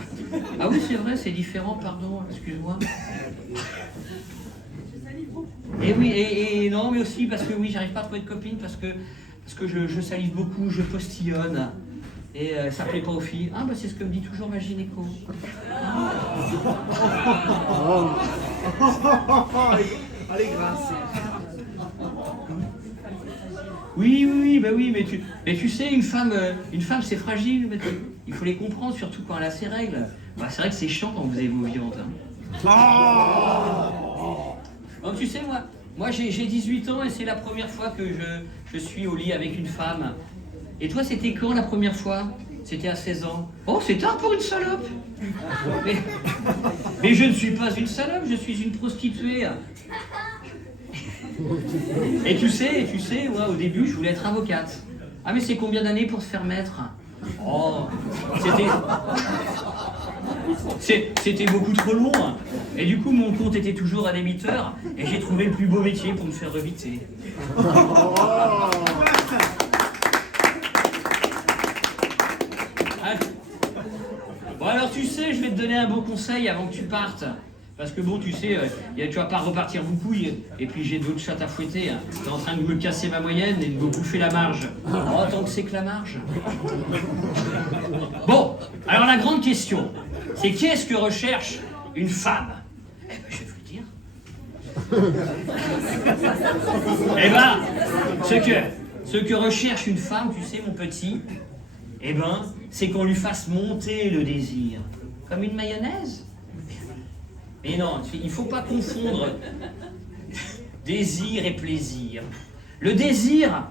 Ah oui, c'est vrai, c'est différent, pardon, excuse-moi. Et oui, et non, mais aussi parce que oui, j'arrive pas à trouver de copine parce que je salive beaucoup, je postillonne. Et ça plaît pas aux filles. Ah bah c'est ce que me dit toujours ma gynéco. Allez, grâce. Oui, bah oui, mais tu sais, une femme c'est fragile. Il faut les comprendre, surtout quand elle a ses règles. Bah, c'est vrai que c'est chiant quand vous avez vos viandes. Hein. Donc tu sais, moi j'ai 18 ans et c'est la première fois que je suis au lit avec une femme. Et toi, c'était quand la première fois? C'était à 16 ans. Oh, c'est tard pour une salope. Mais je ne suis pas une salope, je suis une prostituée. Et tu sais, moi, au début, je voulais être avocate. Ah, mais c'est combien d'années pour se faire mettre? Oh, c'était beaucoup trop long. Et du coup, mon compte était toujours à débiteur. Et j'ai trouvé le plus beau métier pour me faire debiter. Bon alors tu sais, je vais te donner un beau conseil avant que tu partes. Parce que bon, tu sais, tu vas pas repartir beaucoup, et puis j'ai d'autres chattes à fouetter. Hein. T'es en train de me casser ma moyenne et de me bouffer la marge. Oh, tant que c'est que la marge. Bon, alors la grande question, c'est qu'est-ce que recherche une femme? Eh ben, je vais vous le dire. Eh ben, ce que recherche une femme, tu sais, mon petit, eh ben, c'est qu'on lui fasse monter le désir. Comme une mayonnaise. Mais non, il ne faut pas confondre désir et plaisir. Le désir,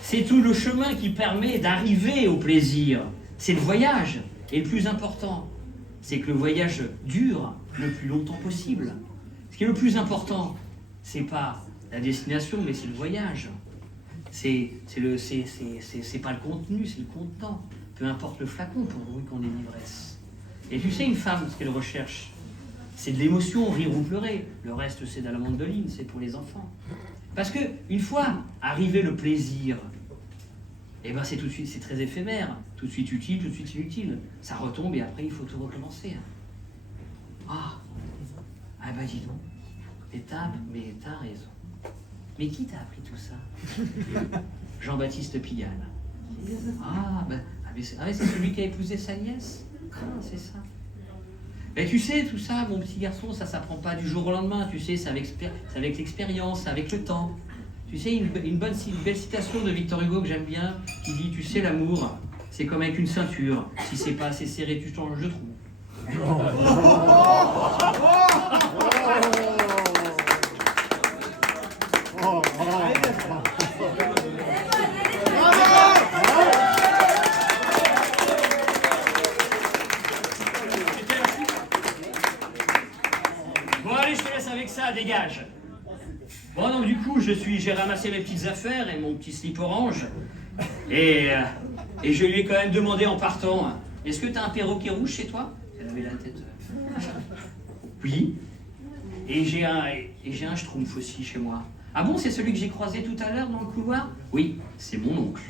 c'est tout le chemin qui permet d'arriver au plaisir. C'est le voyage. Et le plus important, c'est que le voyage dure le plus longtemps possible. Ce qui est le plus important, c'est pas la destination, mais c'est le voyage. C'est pas le contenu, c'est le contenant. Peu importe le flacon, pourvu qu'on ait l'ivresse. Et tu sais, une femme, ce qu'elle recherche, c'est de l'émotion, rire ou pleurer. Le reste, c'est de la mandoline, c'est pour les enfants. Parce que une fois arrivé le plaisir, eh ben c'est tout de suite, c'est très éphémère. Tout de suite utile, tout de suite inutile. Ça retombe et après, il faut tout recommencer. Ah bah dis donc, mais t'as raison. Mais qui t'a appris tout ça? Jean-Baptiste Pigalle. C'est celui qui a épousé sa nièce. Ah, c'est ça. Mais tu sais, tout ça, mon petit garçon, ça s'apprend pas du jour au lendemain. Tu sais, c'est avec l'expérience, c'est avec le temps. Tu sais, une belle citation de Victor Hugo que j'aime bien, qui dit, tu sais, l'amour, c'est comme avec une ceinture. Si c'est pas assez serré, tu changes de trou. Bon allez, je te laisse avec ça, dégage. Bon donc du coup, j'ai ramassé mes petites affaires et mon petit slip orange. Et je lui ai quand même demandé en partant, est-ce que t'as un perroquet rouge chez toi? Elle avait la tête. Oui. Et j'ai un schtroumpf aussi chez moi. Ah bon, c'est celui que j'ai croisé tout à l'heure dans le couloir? Oui, c'est mon oncle.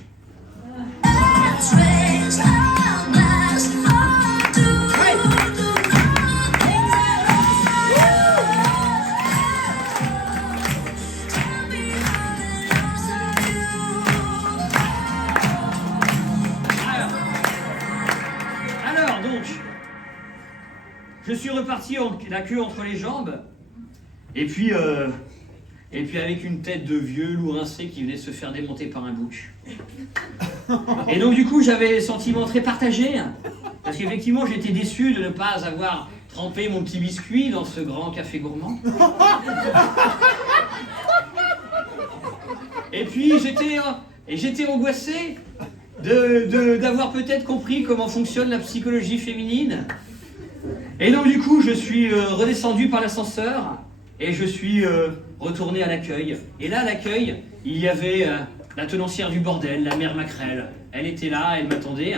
Alors donc, je suis reparti la queue entre les jambes, et puis avec une tête de vieux loup rincé qui venait se faire démonter par un bouc. Et donc du coup, j'avais le sentiment très partagé, parce qu'effectivement, j'étais déçu de ne pas avoir trempé mon petit biscuit dans ce grand café gourmand. Et puis, j'étais angoissé d'avoir peut-être compris comment fonctionne la psychologie féminine. Et donc du coup, je suis redescendu par l'ascenseur, et je suis retourné à l'accueil. Et là, à l'accueil, il y avait la tenancière du bordel, la mère Macrel. Elle était là, elle m'attendait.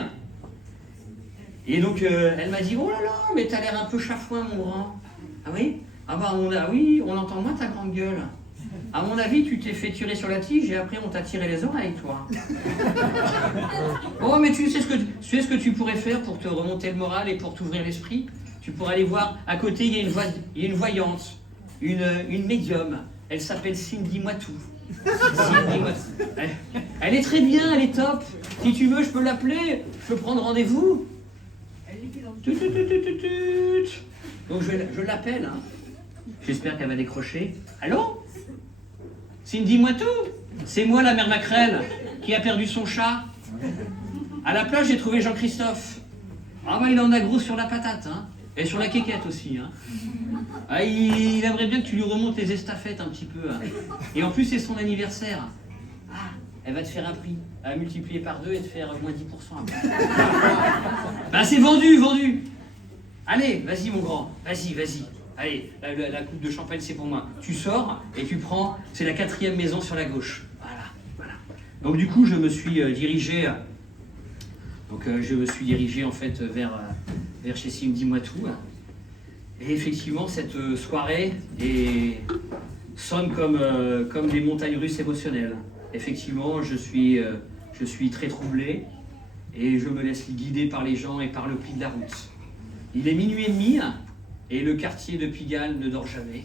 Et donc, elle m'a dit, oh là là, mais t'as l'air un peu chafouin, mon grand. Ah oui? Ah bah, oui, on entend moins ta grande gueule. À mon avis, tu t'es fait tirer sur la tige et après, on t'a tiré les oreilles, toi. Oh, mais tu sais ce que tu pourrais faire pour te remonter le moral et pour t'ouvrir l'esprit? Tu pourrais aller voir, à côté, il y a une voyante. Une médium, elle s'appelle Cindy Moitou. Elle est très bien, elle est top. Si tu veux, je peux l'appeler, je peux prendre rendez-vous. Donc je l'appelle. Hein. J'espère qu'elle va décrocher. Allô? Cindy Moitou? C'est moi, la mère Macrel, qui a perdu son chat. À la plage, j'ai trouvé Jean-Christophe. Ah bah il en a gros sur la patate, hein. Et sur la quéquette aussi, hein. Ah, il aimerait bien que tu lui remontes les estafettes un petit peu. Hein. Et en plus, c'est son anniversaire. Ah, elle va te faire un prix. Elle va multiplier par 2 et te faire moins 10% après. Ben c'est vendu, vendu. Allez, vas-y mon grand, vas-y. Allez, la coupe de champagne c'est pour moi. Tu sors et tu prends, c'est la 4e maison sur la gauche. Voilà. Donc du coup, je me suis dirigé en fait vers chez Cindy Moitou. Et effectivement, cette soirée sonne comme des montagnes russes émotionnelles. Effectivement, je suis très troublé et je me laisse guider par les gens et par le pli de la route. Il est minuit et demi et le quartier de Pigalle ne dort jamais.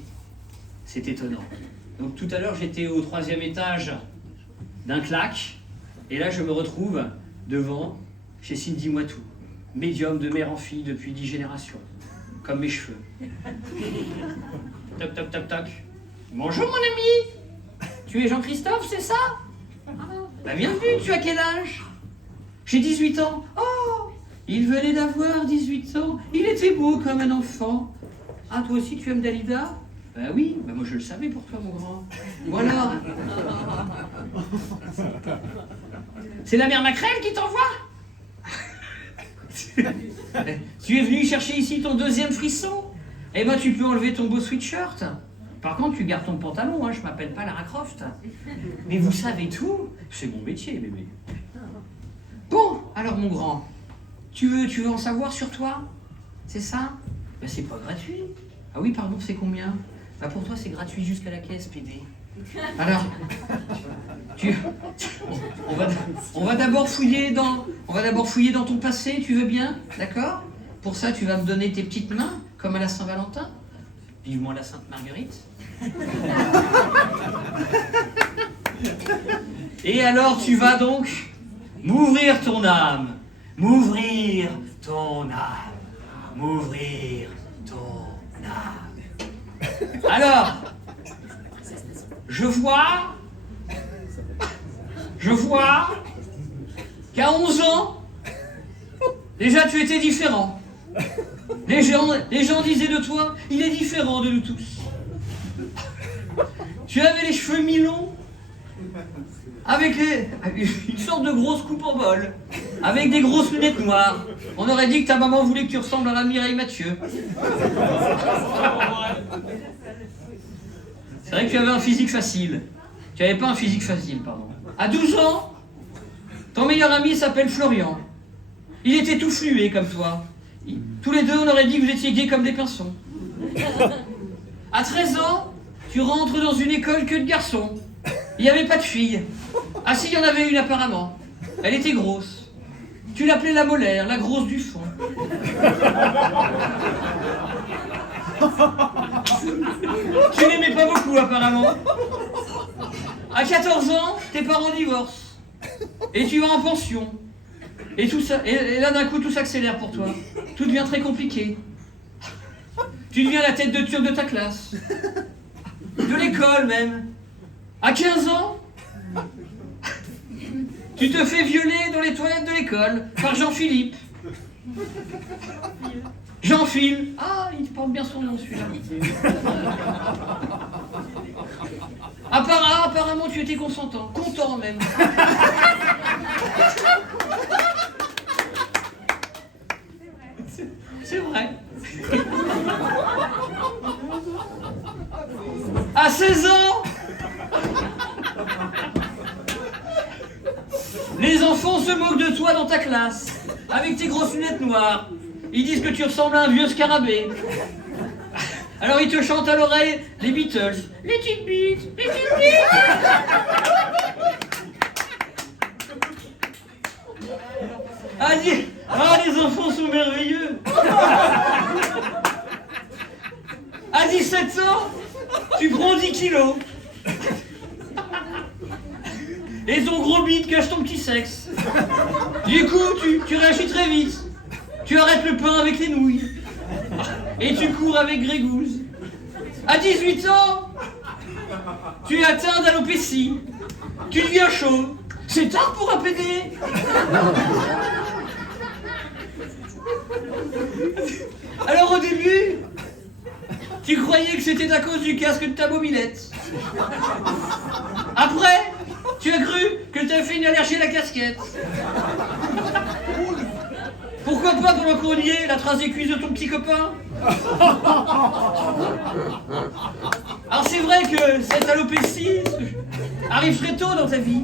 C'est étonnant. Donc tout à l'heure, j'étais au 3e étage d'un claque et là, je me retrouve devant chez Cindy Moitou, médium de mère en fille depuis 10 générations, comme mes cheveux. Toc, toc, toc, toc. Bonjour mon ami. Tu es Jean-Christophe, c'est ça? Bah bienvenue, tu as quel âge? J'ai 18 ans. Oh, il venait d'avoir 18 ans. Il était beau comme un enfant. Ah, toi aussi tu aimes Dalida? Bah oui, bah moi je le savais pour toi mon grand. Ou alors? C'est la mère Macrel qui t'envoie? Tu es venu chercher ici ton 2e frisson? Eh ben tu peux enlever ton beau sweatshirt. Par contre tu gardes ton pantalon, hein, je m'appelle pas Lara Croft. Mais vous savez tout? C'est mon métier bébé. Bon, alors mon grand, tu veux en savoir sur toi? C'est ça? Ben c'est pas gratuit. Ah oui pardon, c'est combien? Bah pour toi c'est gratuit jusqu'à la caisse PD. Alors, on va d'abord fouiller dans ton passé, tu veux bien? D'accord? Pour ça, tu vas me donner tes petites mains, comme à la Saint-Valentin. Vivement la Sainte Marguerite. Et alors, tu vas donc m'ouvrir ton âme. M'ouvrir ton âme. M'ouvrir ton âme. Alors, je vois qu'à 11 ans, déjà tu étais différent. Les gens disaient de toi, il est différent de nous tous. Tu avais les cheveux mi-longs, avec une sorte de grosse coupe en bol, avec des grosses lunettes noires. On aurait dit que ta maman voulait que tu ressembles à la Mireille Mathieu. C'est vrai que tu avais un physique facile. Tu n'avais pas un physique facile, pardon. À 12 ans, ton meilleur ami s'appelle Florian. Il était tout fluet comme toi. Tous les deux, on aurait dit que vous étiez gays comme des pinsons. À 13 ans, tu rentres dans une école que de garçons. Il n'y avait pas de filles. Ah si, il y en avait une apparemment. Elle était grosse. Tu l'appelais la molaire, la grosse du fond. Tu n'aimais pas beaucoup apparemment. À 14 ans, tes parents divorcent. Et tu vas en pension. Et tout ça, et là d'un coup tout s'accélère pour toi. Tout devient très compliqué. Tu deviens la tête de turc de ta classe. De l'école même. À 15 ans, tu te fais violer dans les toilettes de l'école par Jean-Philippe. Jean-Phil. Ah, il porte bien son nom celui-là. Apparemment tu étais consentant. Content même. C'est vrai. À 16 ans, les enfants se moquent de toi dans ta classe, avec tes grosses lunettes noires. Ils disent que tu ressembles à un vieux scarabée. Alors ils te chantent à l'oreille les Beatles. Les Teen Beats, les Teen Beats. Ah, les enfants sont merveilleux. À 17 ans, tu prends 10 kilos. Et ton gros bide cache ton petit sexe. Du coup, tu réagis très vite. Tu arrêtes le pain avec les nouilles. Et tu cours avec Grégouze. À 18 ans, tu es atteint d'alopécie. Tu deviens chaud. C'est tard pour un PD. Alors au début, tu croyais que c'était à cause du casque de ta mobilette. Après, tu as cru que ta fait une allergie à la casquette. Pourquoi pas, pendant qu'on y est, la trace des cuisses de ton petit copain? Alors c'est vrai que cette alopécie arrive très tôt dans ta vie.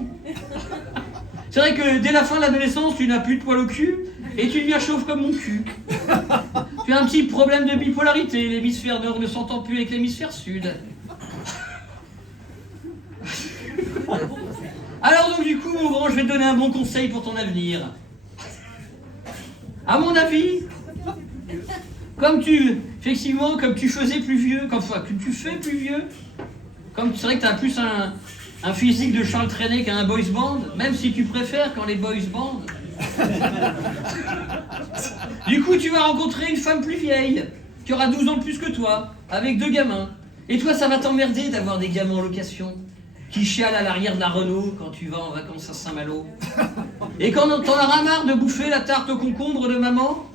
C'est vrai que dès la fin de l'adolescence, tu n'as plus de poil au cul et tu deviens chauve comme mon cul. Tu as un petit problème de bipolarité, l'hémisphère nord ne s'entend plus avec l'hémisphère sud. Alors donc du coup, mon grand, je vais te donner un bon conseil pour ton avenir. À mon avis, comme tu faisais plus vieux, que tu fais plus vieux, comme c'est vrai que tu as plus un physique de Charles Trenet qu'un boys band, même si tu préfères quand les boys band. Du coup, tu vas rencontrer une femme plus vieille, qui aura 12 ans de plus que toi, avec 2 gamins. Et toi, ça va t'emmerder d'avoir des gamins en location, qui chialent à l'arrière de la Renault quand tu vas en vacances à Saint-Malo. Et quand t'en auras marre de bouffer la tarte au concombre de maman,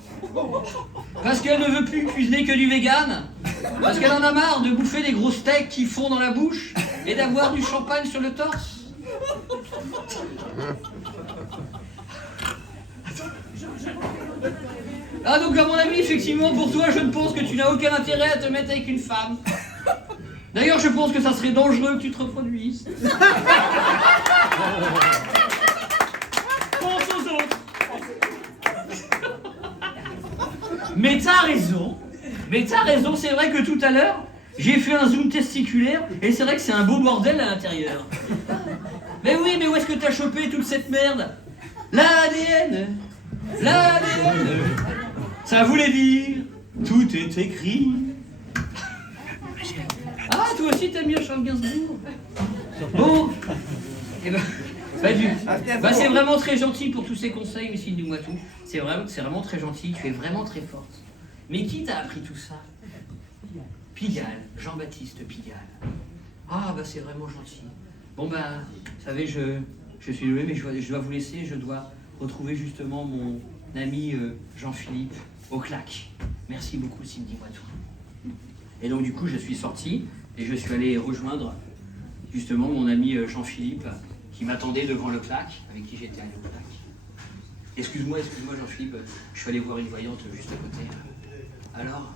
parce qu'elle ne veut plus cuisiner que du vegan, parce qu'elle en a marre de bouffer des gros steaks qui fondent dans la bouche et d'avoir du champagne sur le torse. Ah donc à mon avis, effectivement, pour toi, je ne pense que tu n'as aucun intérêt à te mettre avec une femme. D'ailleurs, je pense que ça serait dangereux que tu te reproduises. Pense aux autres. Mais t'as raison, c'est vrai que tout à l'heure, j'ai fait un zoom testiculaire et c'est vrai que c'est un beau bordel à l'intérieur. Mais oui, mais où est-ce que t'as chopé toute cette merde? L'ADN. Ça voulait dire, tout est écrit. Ah, toi aussi t'aimes bien Charles Gainsbourg? Bon, eh ben, c'est vraiment très gentil pour tous ces conseils, Missine Doumatou. C'est vraiment très gentil, tu es vraiment très forte. Mais qui t'a appris tout ça? Pigalle, Jean-Baptiste Pigalle. Ah, bah c'est vraiment gentil. Bon, bah, vous savez, je suis désolé, mais je dois vous laisser, je dois retrouver justement mon ami Jean-Philippe au clac. Merci beaucoup, Cindy Moitou. Et donc, du coup, je suis sorti et je suis allé rejoindre justement mon ami Jean-Philippe qui m'attendait devant le clac, avec qui j'étais allé au clac. Excuse-moi Jean-Philippe, je suis allé voir une voyante juste à côté. Alors,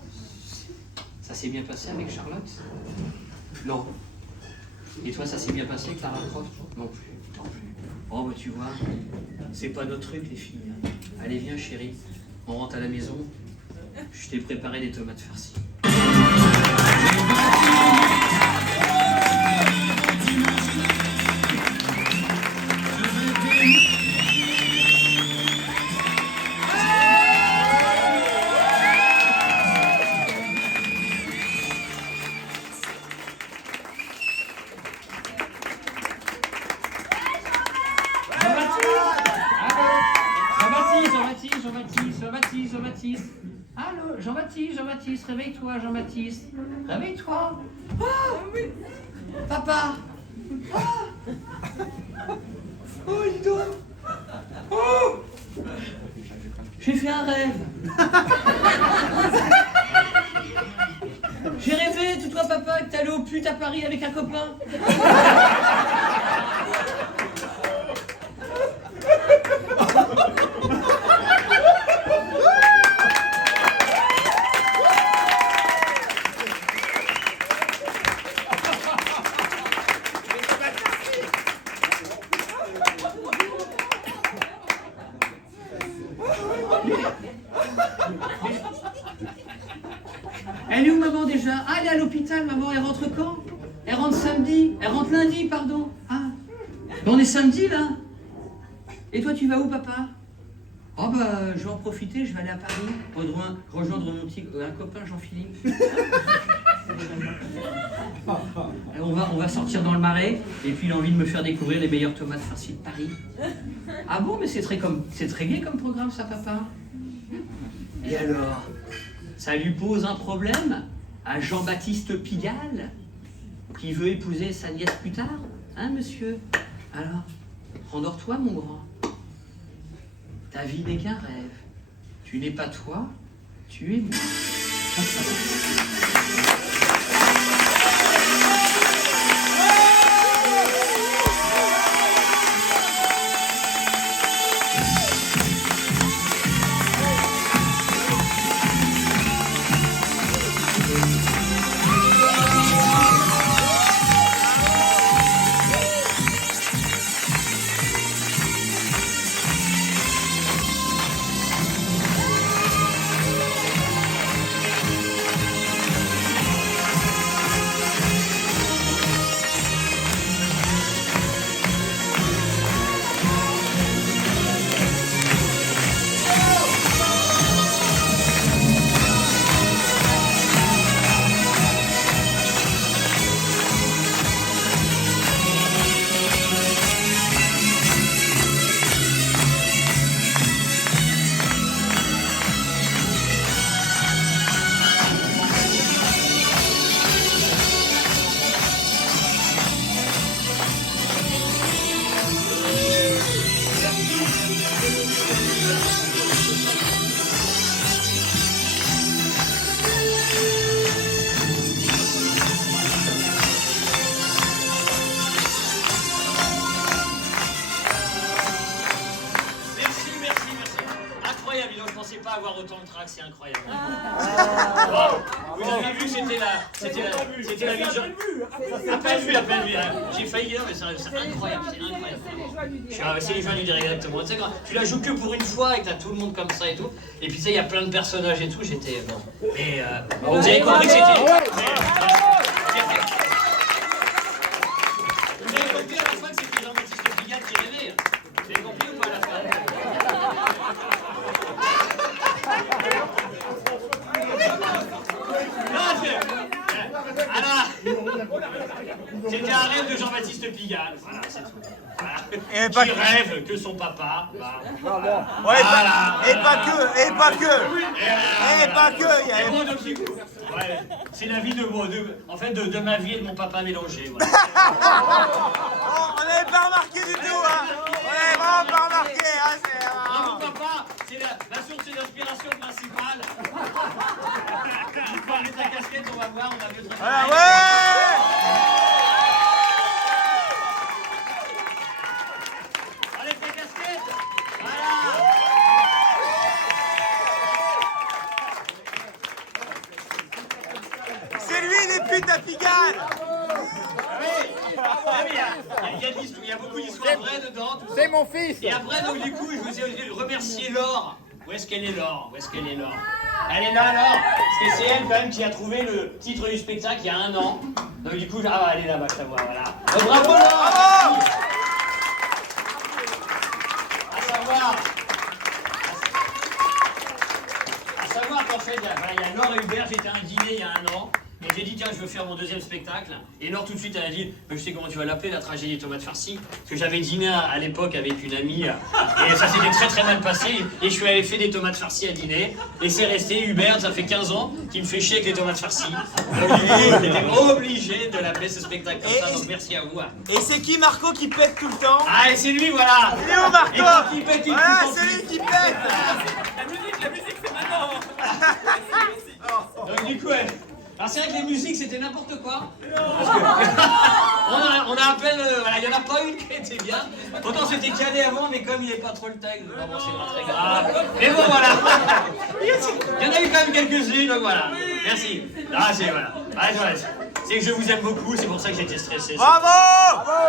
ça s'est bien passé avec Charlotte? Non. Et toi, ça s'est bien passé avec Clara Croft? Non plus. Oh, bah tu vois, c'est pas notre truc les filles. Allez, viens chérie, on rentre à la maison. Je t'ai préparé des tomates farcies. Jean-Baptiste. Allô, Jean-Baptiste, réveille-toi, Jean-Baptiste. Réveille-toi. Oh, papa. Oh, dis donc. Oh. J'ai fait un rêve. J'ai rêvé, tout toi, papa, que t'allais au pute à Paris avec un copain. Elle est où maman déjà? Ah, elle est à l'hôpital, maman, elle rentre quand? Elle rentre samedi, elle rentre lundi, pardon. Ah, mais on est samedi là. Et toi tu vas où papa? Oh bah je vais en profiter, je vais aller à Paris, rejoindre un copain Jean-Philippe. On va sortir dans le Marais, et puis il a envie de me faire découvrir les meilleures tomates farcies de Paris. Ah bon, mais c'est très gai comme programme ça papa. Et alors, ça lui pose un problème à Jean-Baptiste Pigalle, qui veut épouser sa nièce plus tard? Hein, monsieur? Alors, rendors-toi, mon grand. Ta vie n'est qu'un rêve. Tu n'es pas toi, tu es moi. autant le trac, c'est incroyable. Wow. Vous avez vu, c'était la vie de Jean. À peine vu. Hein. J'ai failli dire, mais c'est incroyable, c'est incroyable. C'est les joies du dire exactement. Tu sais, quand tu la joues que pour une fois et que t'as tout le monde comme ça et tout. Et puis tu sais, il y a plein de personnages et tout. J'étais bon. Mais vous avez compris que c'était. Vous avez compris à la fin que c'était Jean-Baptiste Pigalle qui rêvait. Vous avez compris ou pas à la fin? C'était un rêve de Jean-Baptiste Pigalle, voilà, c'est tout. Voilà. Qui rêve que son papa. Voilà. Ouais, Voilà. et pas que. Et pas que. Ouais, c'est la vie de ma vie et de mon papa mélangé. Voilà. On n'avait pas remarqué du tout, hein. On n'avait vraiment pas remarqué, hein. Bravo papa, c'est la source d'inspiration principale. Il faut enlever ta casquette, on va voir, on va mieux travailler. Voilà, ouais. Enlève ta casquette. Voilà. C'est lui les putes à Pigalle. Il y a beaucoup d'histoires vraies dedans. C'est mon fils. Et après, donc du coup, je vous ai remercié Laure. Où est-ce qu'elle est, Laure? Elle est là, Laure. Parce que c'est elle, quand même, qui a trouvé le titre du spectacle il y a 1 an. Donc du coup, elle est là-bas, je la vois, voilà. Bravo, Laure. Bravo. À savoir qu'en fait, il y a Laure et Hubert, j'étais à un dîner il y a 1 an. Et j'ai dit, tiens, je veux faire mon 2e spectacle. Et Laure, tout de suite, elle a dit, mais je sais comment tu vas l'appeler, la tragédie des tomates farcies. Parce que j'avais dîné à l'époque avec une amie. Et ça s'était très très mal passé. Et je suis allé faire des tomates farcies à dîner. Et c'est resté, Hubert, ça fait 15 ans, qu'il me fait chier avec les tomates farcies. Donc du coup, j'étais obligé de l'appeler ce spectacle comme ça. Donc merci à vous. Et c'est qui Marco qui pète tout le temps? Ah, et c'est lui, voilà. Il est où Marco? Et qui pète, il voilà, pousse en c'est plus. lui qui pète. La musique, c'est maintenant. Donc du coup, alors c'est vrai que les musiques c'était n'importe quoi. Parce que on a à peine, voilà, il n'y en a pas une qui était bien. Pourtant c'était calé avant, mais comme il n'est pas trop le texte, bon, c'est pas très grave. Mais bon voilà. Il y en a eu quand même quelques-unes, donc voilà. Merci. Ah c'est voilà. Ah, voilà. C'est que je vous aime beaucoup, c'est pour ça que j'étais stressé. Bravo. Bravo.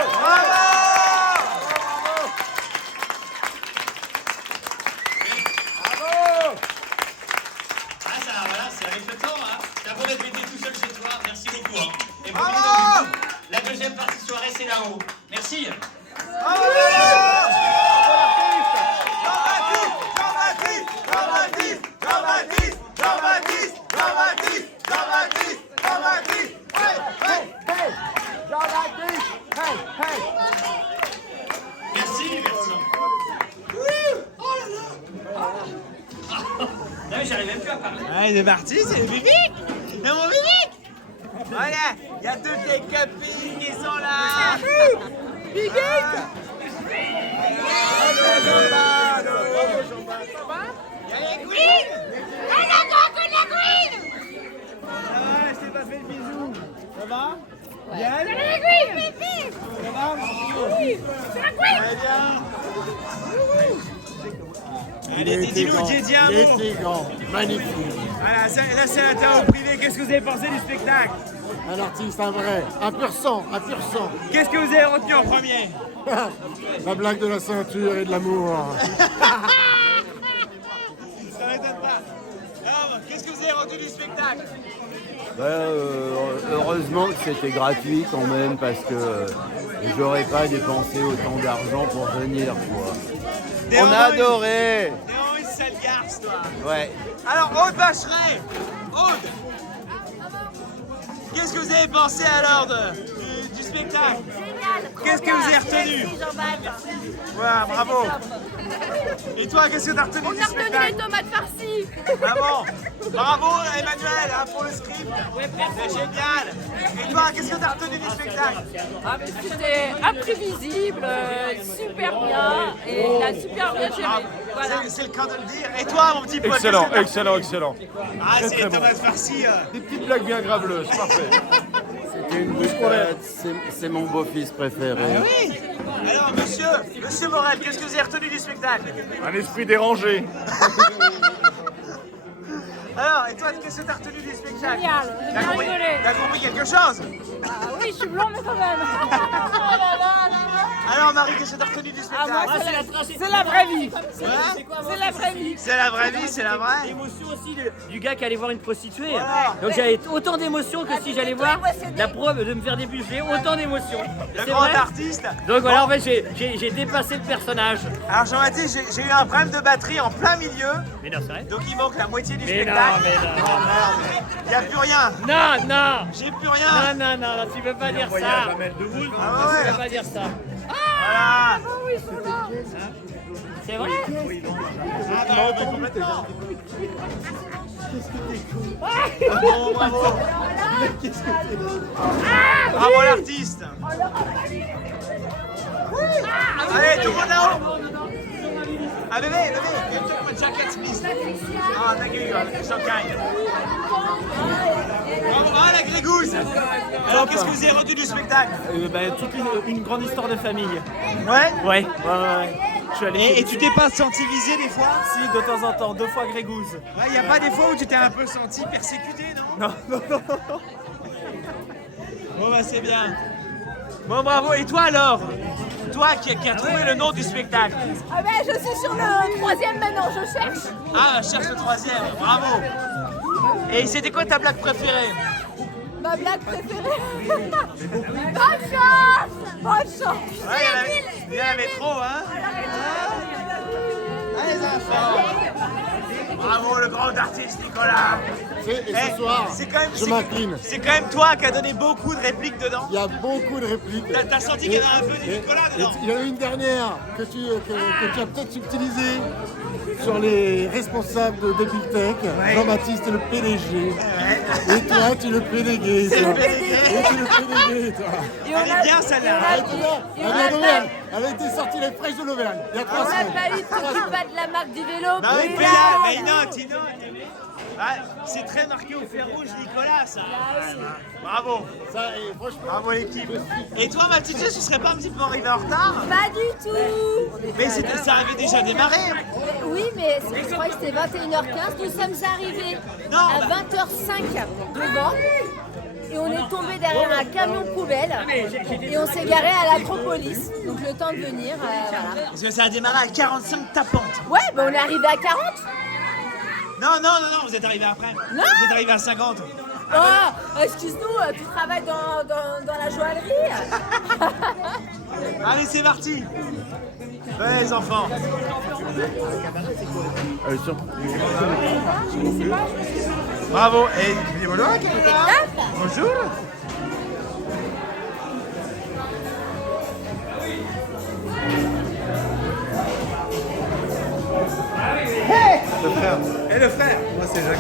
Ah ça, voilà, c'est avec le temps, hein. T'as beau répéter tout seul chez toi, merci beaucoup. Hein. Et Bravo. profitez donc. La 2e partie soirée, c'est là-haut. Merci. Bravo. Merci. Oh là là. Non mais j'arrive même plus à parler. Ouais, il est parti, c'est le Vivic. C'est mon Vivic. Voilà, il y a toutes les copines qui sont là. Vivic. Il y a les queens. Ah, je t'ai pas fait le bisou. Ça va? Bien. Ça va? Oui, c'est la queen. Très bien. Allez, dis-nous, dis un mot. Il est grand, magnifique. Voilà, là c'est l'interview privée. Qu'est-ce que vous avez pensé du spectacle? Un artiste, un vrai, un pur sang, un pur sang. Qu'est-ce que vous avez retenu en premier? La blague de la ceinture et de l'amour. Ça m'étonne pas. Alors, qu'est-ce que vous avez retenu du spectacle? Heureusement que c'était gratuit quand même parce que j'aurais pas dépensé autant d'argent pour venir quoi. On a adoré. T'es vraiment une sale garce toi. Ouais. Alors Aude Bacheret, Aude, qu'est-ce que vous avez pensé alors du spectacle? Génial. Qu'est-ce que vous avez retenu? Merci Jean-Baptiste. Voilà, bravo. Et toi, qu'est-ce que tu as retenu On du a retenu spectacle? les tomates farcies. Ah bon? Bravo Emmanuel hein, pour le script. C'est génial. Et toi, qu'est-ce que tu as retenu du spectacle? Ah, mais c'était imprévisible, super bien, et il a super bien géré. Voilà. C'est le cas de le dire. Et toi, mon petit pote? Excellent, qu'est-ce que t'as- excellent, excellent. Ah, Très, c'est très les bon. tomates farcies. Des petites blagues bien graveleuses, parfait. C'était une boutade. C'est mon beau-fils préféré. Ah oui. Alors, monsieur Morel, qu'est-ce que vous avez retenu du spectacle? Un esprit dérangé. Alors, et toi, qu'est-ce que t'as retenu du spectacle? Génial, j'ai bien rigolé. T'as compris quelque chose? Ah oui, je suis blond, mais quand même. Alors, Marie, qu'est-ce que t'as retenu du spectacle? C'est la vraie vie. C'est la vraie vie. C'est la vraie vie, c'est la vraie. L'émotion aussi du gars qui allait voir une prostituée. Voilà. Donc j'avais autant d'émotions que si j'allais voir la preuve de me faire débuter, autant d'émotions. Le C'est grand vrai. artiste. Donc voilà, en fait, j'ai dépassé le personnage. Alors, Jean-Baptiste, j'ai eu un problème de batterie en plein milieu. Mais non, c'est vrai. Donc, il manque la moitié du Mais non, spectacle. mais non. Il n'y a plus rien. Non, non. J'ai plus rien. Non, non, non, tu peux pas dire ça. Ah ouais. Tu peux pas dire ça. Voilà. C'est vrai. Bon, bravo. Bravo l'artiste. Allez, tout le monde là-haut. Ah, bébé, you took my jacket, please. Ah, thank you, you're so kind. Bravo, ah, la grégousse. Alors, qu'est-ce que vous avez retenu du spectacle? Toute une grande histoire de famille. Ouais. Ouais. Je suis allé. Et tu t'es pas senti visé des fois? Si, de temps en temps, 2 fois Grégouze. Il n'y a pas des fois où tu t'es un peu senti persécuté, non? Non. Bon, bah, c'est bien. Bon, bravo. Et toi alors? Toi qui as trouvé le nom du spectacle. Ah ben, je suis sur le 3e maintenant, je cherche. Ah, cherche le 3e, bravo. Et c'était quoi ta blague préférée? Ma blague préférée. Bonne chance. Bonne chance. Ouais, il y en avait trop, hein? Allez, les enfants. Bravo, le grand artiste Nicolas. Et ce soir, c'est quand même, je m'incline. C'est quand même toi qui as donné beaucoup de répliques dedans. Il y a beaucoup de répliques. T'as senti qu'il y avait un peu de Nicolas dedans? Il y en a une dernière que tu as peut-être utilisée sur les responsables de Big Tech. Jean-Baptiste est le PDG. Et toi, tu es le PDG. C'est le toi. PDG. Et tu es le PDG, toi. Elle est bien celle-là. Elle a été sortie les fraîches de l'Auvergne. Il y a 3 On n'a semaines. pas eu tout pas de la marque du vélo. Bah oui, mais Pédale, là, mais il note. C'est très marqué au fer rouge, Nicolas, ça. Bravo. Ça, et franchement, Bravo l'équipe. Et toi, Mathilde, tu serais pas un petit peu arrivé en retard? Pas du tout. Mais ça avait déjà démarré. Oui, mais je crois que c'était 21h15. Nous sommes arrivés à 20h05 devant. Et on est tombé derrière un camion poubelle. Et on s'est garé à l'Acropolis. Donc le temps de venir, voilà. Parce que ça a démarré à 45 tapantes. Ouais, ben on est arrivé à 40. Non, vous êtes arrivé après. Non. Vous êtes arrivé à 50. Oh, excuse-nous, tu travailles dans la joaillerie. Allez, c'est parti. Ouais, les enfants. Bravo. Et voilà, bonjour. Le frère. Et le frère. Moi, c'est Jacques.